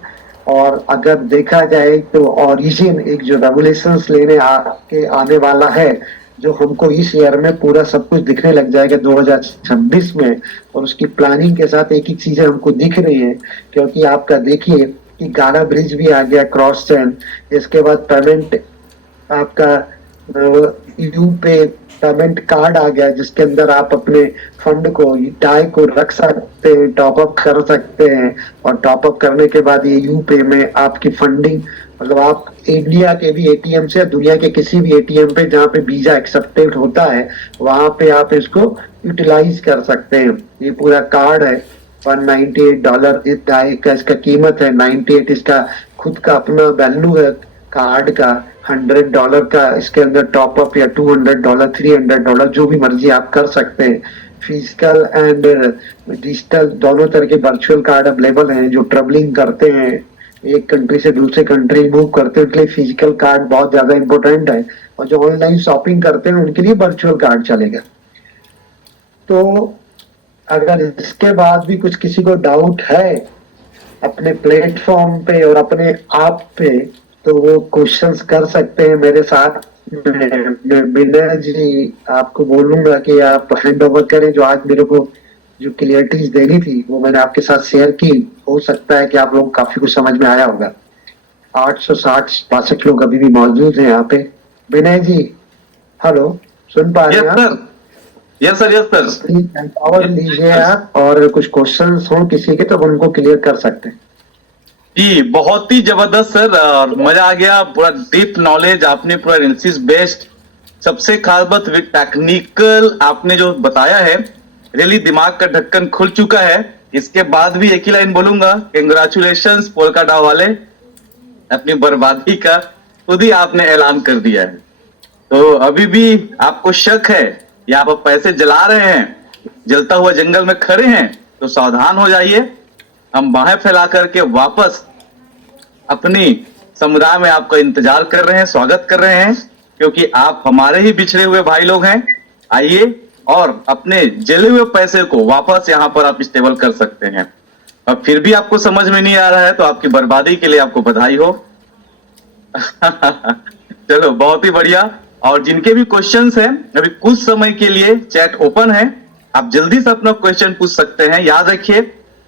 और अगर देखा जाए तो ओरिजिन एक जो रेवोल्यूशंस लेने आने वाला है, जो हमको इस ईयर में पूरा सब कुछ दिखने लग जाएगा 2026 में। और उसकी प्लानिंग के साथ एक एक चीजें हमको दिख रही है। क्योंकि आपका देखिए कि गाना ब्रिज भी आ गया, क्रॉस चेन। इसके बाद पेमेंट आपका यू पे पेमेंट कार्ड आ गया, जिसके अंदर आप अपने फंड को, डाई को रख सकते हैं, टॉपअप कर सकते हैं। और टॉपअप करने के बाद ये यू पे में आपकी फंडिंग, मतलब आप इंडिया के भी एटीएम से, दुनिया के किसी भी एटीएम पे जहाँ पे वीजा एक्सेप्टेड होता है, वहां पे आप इसको यूटिलाइज कर सकते हैं। ये पूरा कार्ड है, $198 इस डाई का इसका कीमत है। 98 इसका खुद का अपना वैल्यू है कार्ड का। $100 का इसके अंदर टॉपअप या $200, $300 जो भी मर्जी आप कर सकते हैं। फिजिकल एंड डिजिटल दोनों तरह के वर्चुअल कार्ड अवेलेबल हैं। जो ट्रेवलिंग करते हैं, एक कंट्री से दूसरे कंट्री मूव करते हैं, उनके लिए फिजिकल कार्ड बहुत ज्यादा इंपॉर्टेंट है। और जो ऑनलाइन शॉपिंग करते हैं उनके लिए वर्चुअल कार्ड चलेगा। तो अगर इसके बाद भी कुछ किसी को डाउट है अपने प्लेटफॉर्म पे और अपने आप पे, तो वो क्वेश्चंस कर सकते हैं मेरे साथ। विनय जी आपको बोलूंगा कि आप हैंड ओवर करें। जो आज मेरे को जो क्लियरिटीज देनी थी वो मैंने आपके साथ शेयर की। हो सकता है कि आप लोग काफी कुछ समझ में आया होगा। 862 लोग अभी भी मौजूद हैं यहाँ पे। विनय जी हेलो, सुन पा रहे हैं आप? यस सर प्लीज एम्पावर लीजिए आप, और कुछ क्वेश्चंस हो किसी के तो उनको क्लियर कर सकते हैं। जी, बहुत ही जबरदस्त सर, और मजा आ गया। पूरा डीप नॉलेज आपने, पूरा एनालिसिस बेस्ड, सबसे खास बात टेक्निकल आपने जो बताया है, रियली दिमाग का ढक्कन खुल चुका है। इसके बाद भी एक ही लाइन बोलूंगा, कंग्रेचुलेशंस पोल्का डाओ वाले, अपनी बर्बादी का खुद ही आपने ऐलान कर दिया है। तो अभी भी आपको शक है या आप पैसे जला रहे हैं, जलता हुआ जंगल में खड़े हैं, तो सावधान हो जाइए। हम बाहें फैला करके वापस अपनी समुदाय में आपका इंतजार कर रहे हैं, स्वागत कर रहे हैं, क्योंकि आप हमारे ही बिछड़े हुए भाई लोग हैं। आइए और अपने जले हुए पैसे को वापस यहाँ पर आप स्टेबल कर सकते हैं। और फिर भी आपको समझ में नहीं आ रहा है तो आपकी बर्बादी के लिए आपको बधाई हो। चलो बहुत ही बढ़िया। और जिनके भी क्वेश्चंस हैं, अभी कुछ समय के लिए चैट ओपन है, आप जल्दी से अपना क्वेश्चन पूछ सकते हैं। याद रखिए,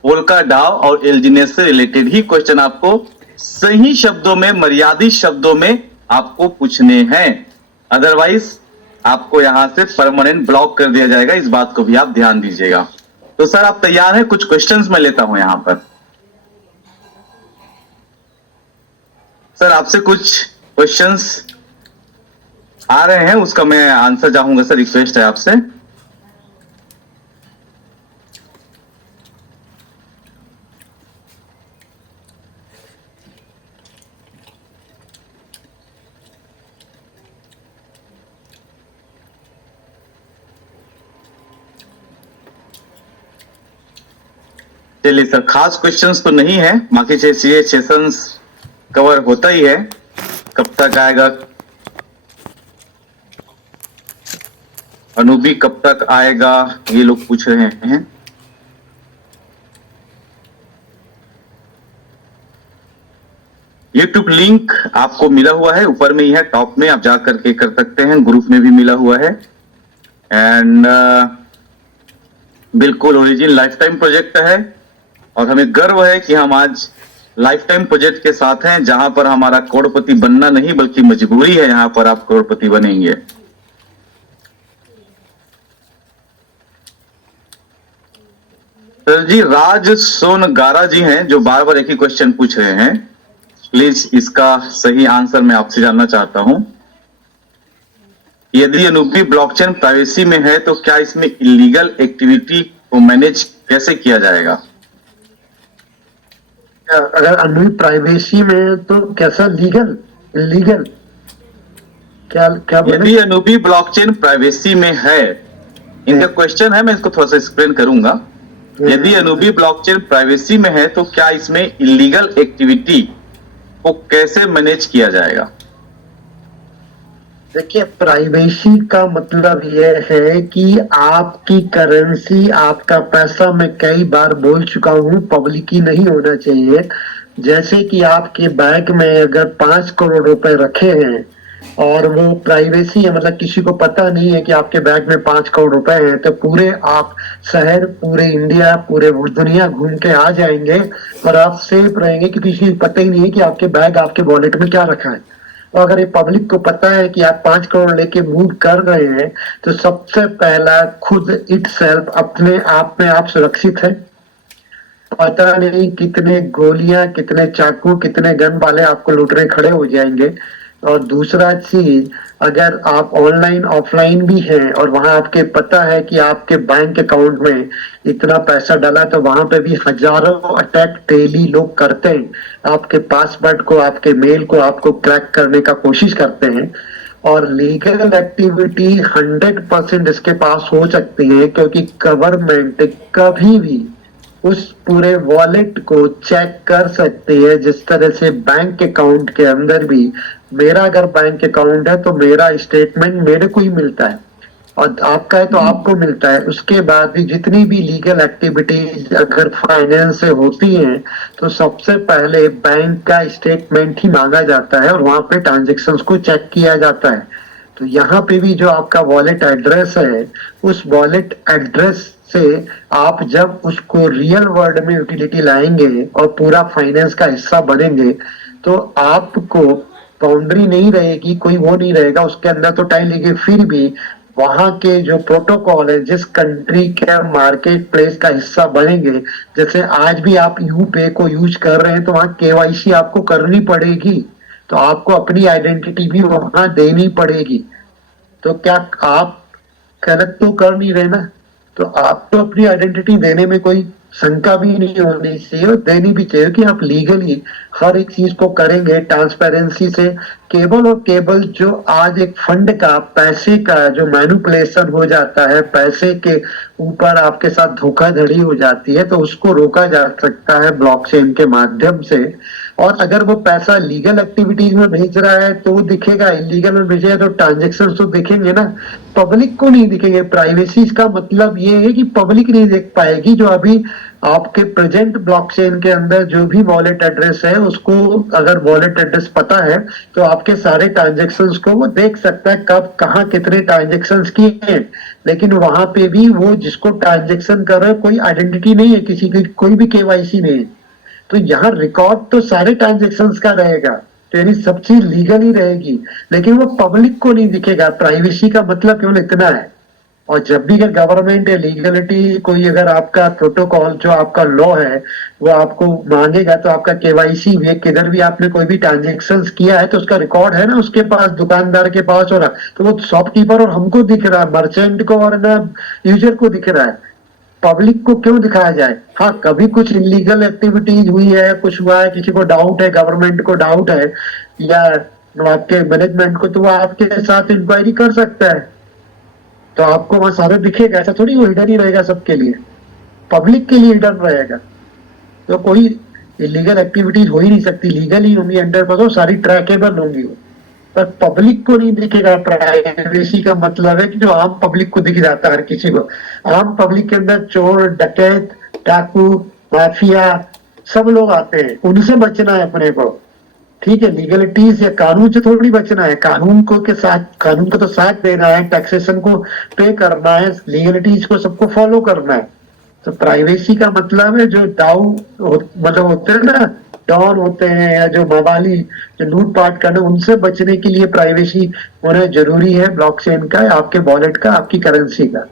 पोल्का डाव और एलजीनेस से रिलेटेड ही क्वेश्चन आपको सही शब्दों में, मर्यादित शब्दों में आपको पूछने हैं। अदरवाइज आपको यहां से परमानेंट ब्लॉक कर दिया जाएगा। इस बात को भी आप ध्यान दीजिएगा। तो सर आप तैयार हैं? कुछ क्वेश्चंस मैं लेता हूं यहां पर। सर आपसे कुछ क्वेश्चंस आ रहे हैं, उसका मैं आंसर चाहूंगा सर। रिक्वेस्ट है आपसे। चलिए सर, खास क्वेश्चंस तो नहीं है, बाकी ये सेशंस कवर होता ही है। कब तक आएगा अनूबी, कब तक आएगा, ये लोग पूछ रहे हैं। यूट्यूब लिंक आपको मिला हुआ है, ऊपर में ही है, टॉप में आप जा करके कर सकते हैं। ग्रुप में भी मिला हुआ है। एंड बिल्कुल ओरिजिन लाइफ टाइम प्रोजेक्ट है और हमें गर्व है कि हम आज लाइफ टाइम प्रोजेक्ट के साथ हैं, जहां पर हमारा करोड़पति बनना नहीं बल्कि मजबूरी है, यहां पर आप करोड़पति बनेंगे। सर जी, राज सोनगारा जी हैं जो बार बार एक ही क्वेश्चन पूछ रहे हैं। प्लीज इसका सही आंसर मैं आपसे जानना चाहता हूं। यदि अनूपी ब्लॉकचेन प्राइवेसी में है तो क्या इसमें इलीगल एक्टिविटी को मैनेज कैसे किया जाएगा? अगर अनूपी प्राइवेसी में तो कैसा लीगल इलीगल क्या क्या बोले? यदि अनूपी ब्लॉकचेन प्राइवेसी में है, इनका क्वेश्चन है, मैं इसको थोड़ा सा एक्सप्लेन करूंगा। यदि अनूपी ब्लॉकचेन प्राइवेसी में है तो क्या इसमें इलीगल एक्टिविटी को कैसे मैनेज किया जाएगा? देखिए, प्राइवेसी का मतलब यह है कि आपकी करेंसी, आपका पैसा, मैं कई बार बोल चुका हूं, पब्लिक ही नहीं होना चाहिए। जैसे कि आपके बैंक में अगर 5 करोड़ रुपए रखे हैं और वो प्राइवेसी है, मतलब किसी को पता नहीं है कि आपके बैंक में 5 करोड़ रुपए हैं, तो पूरे आप शहर, पूरे इंडिया, पूरे दुनिया घूम के आ जाएंगे और आप सेफ रहेंगे क्योंकि किसी को पता ही नहीं है कि आपके बैग, आपके वॉलेट में क्या रखा है। और अगर ये पब्लिक को पता है कि आप 5 करोड़ लेके मूव कर रहे हैं, तो सबसे पहला खुद इटसेल्फ अपने आप में आप सुरक्षित है। पता नहीं कितने गोलियां, कितने चाकू, कितने गन वाले आपको लूटने खड़े हो जाएंगे। और दूसरा चीज, अगर आप ऑनलाइन ऑफलाइन भी हैं और वहां आपके पता है कि आपके बैंक अकाउंट में इतना पैसा डाला, तो वहां पे भी हजारों अटैक डेली लोग करते हैं। आपके पासवर्ड को, आपके मेल को आपको क्रैक करने का कोशिश करते हैं। और लीगल एक्टिविटी 100% इसके पास हो सकती है, क्योंकि गवर्नमेंट कभी भी उस पूरे वॉलेट को चेक कर सकती है। जिस तरह से बैंक अकाउंट के अंदर भी, मेरा अगर बैंक अकाउंट है तो मेरा स्टेटमेंट मेरे को ही मिलता है और आपका है तो आपको मिलता है। उसके बाद भी जितनी भी लीगल एक्टिविटीज अगर फाइनेंस से होती हैं तो सबसे पहले बैंक का स्टेटमेंट ही मांगा जाता है और वहां पे ट्रांजेक्शन्स को चेक किया जाता है। तो यहाँ पे भी जो आपका वॉलेट एड्रेस है, उस वॉलेट एड्रेस से आप जब उसको रियल वर्ल्ड में यूटिलिटी लाएंगे और पूरा फाइनेंस का हिस्सा बनेंगे, तो आपको बाउंड्री नहीं रहेगी, कोई वो नहीं रहेगा उसके अंदर तो टाइम लेगी। फिर भी वहां के जो प्रोटोकॉल है, जिस कंट्री के मार्केट प्लेस का हिस्सा बनेंगे, जैसे आज भी आप यूपे को यूज कर रहे हैं तो वहां केवाईसी आपको करनी पड़ेगी, तो आपको अपनी आइडेंटिटी भी वहां देनी पड़ेगी। तो क्या आप गलत तो कर नहीं रहे ना? तो आप तो अपनी आइडेंटिटी देने में कोई शंका भी नहीं होनी चाहिए और देनी भी चाहिए कि आप लीगली हर एक चीज को करेंगे ट्रांसपेरेंसी से। केवल और केवल जो आज एक फंड का पैसे का जो मैनिपुलेशन हो जाता है, पैसे के ऊपर आपके साथ धोखाधड़ी हो जाती है, तो उसको रोका जा सकता है ब्लॉकचेन के माध्यम से। और अगर वो पैसा लीगल एक्टिविटीज में भेज रहा है तो वो दिखेगा, इलीगल में भेजेगा तो ट्रांजेक्शन तो दिखेंगे ना, पब्लिक को नहीं दिखेंगे। प्राइवेसी का मतलब ये है कि पब्लिक नहीं देख पाएगी। जो अभी आपके प्रेजेंट ब्लॉकचेन के अंदर जो भी वॉलेट एड्रेस है, उसको अगर वॉलेट एड्रेस पता है तो आपके सारे ट्रांजेक्शन्स को वो देख सकता है, कब कहाँ कितने ट्रांजेक्शन्स किए हैं। लेकिन वहां पे भी वो जिसको ट्रांजेक्शन कर रहा है कोई आइडेंटिटी नहीं है, किसी की कोई भी केवाईसी नहीं है। तो यहाँ रिकॉर्ड तो सारे ट्रांजेक्शन्स का रहेगा, तो यानी सब चीज लीगल ही रहेगी, लेकिन वो पब्लिक को नहीं दिखेगा। प्राइवेसी का मतलब केवल इतना है। और जब भी अगर गवर्नमेंट या लीगलिटी कोई अगर आपका प्रोटोकॉल जो आपका लॉ है वो आपको मांगेगा, तो आपका केवाईसी भी किधर भी आपने कोई भी ट्रांजेक्शन्स किया है तो उसका रिकॉर्ड है ना उसके पास, दुकानदार के पास हो रहा, तो वो शॉपकीपर और हमको दिख रहा है, मर्चेंट को और ना यूजर को दिख रहा है। पब्लिक को क्यों दिखाया जाए? हाँ, कभी कुछ इलीगल एक्टिविटीज हुई है, कुछ हुआ है, किसी को डाउट है, गवर्नमेंट को डाउट है या आपके मैनेजमेंट को, तो वो आपके साथ इंक्वायरी कर सकता है, तो आपको वहां सारा दिखेगा। ऐसा थोड़ी वो हिडन ही रहेगा सबके लिए, पब्लिक के लिए हिडन रहेगा। तो कोई इलीगल एक्टिविटीज हो ही नहीं सकती, लीगल ही होंगी 100%, सारी ट्रैकेबल होंगी वो, पर पब्लिक को नहीं दिखेगा। प्राइवेसी का मतलब है कि जो आम पब्लिक को दिख जाता है हर किसी को। आम पब्लिक के अंदर चोर, डकैत, डाकू, माफिया सब लोग आते हैं, उनसे बचना है अपने को। ठीक है, लीगलिटीज या कानून से थोड़ी बचना है, कानून को के साथ, कानून को तो साथ देना है, टैक्सेशन को पे करना है, लीगलिटीज को सबको फॉलो करना है। तो प्राइवेसी का मतलब है जो मतलब होते हैं ना, डॉन होते हैं या जो मवाली जो लूटपाट करने, उनसे बचने के लिए प्राइवेसी होना जरूरी है ब्लॉकचेन का, आपके वॉलेट का, आपकी करेंसी का।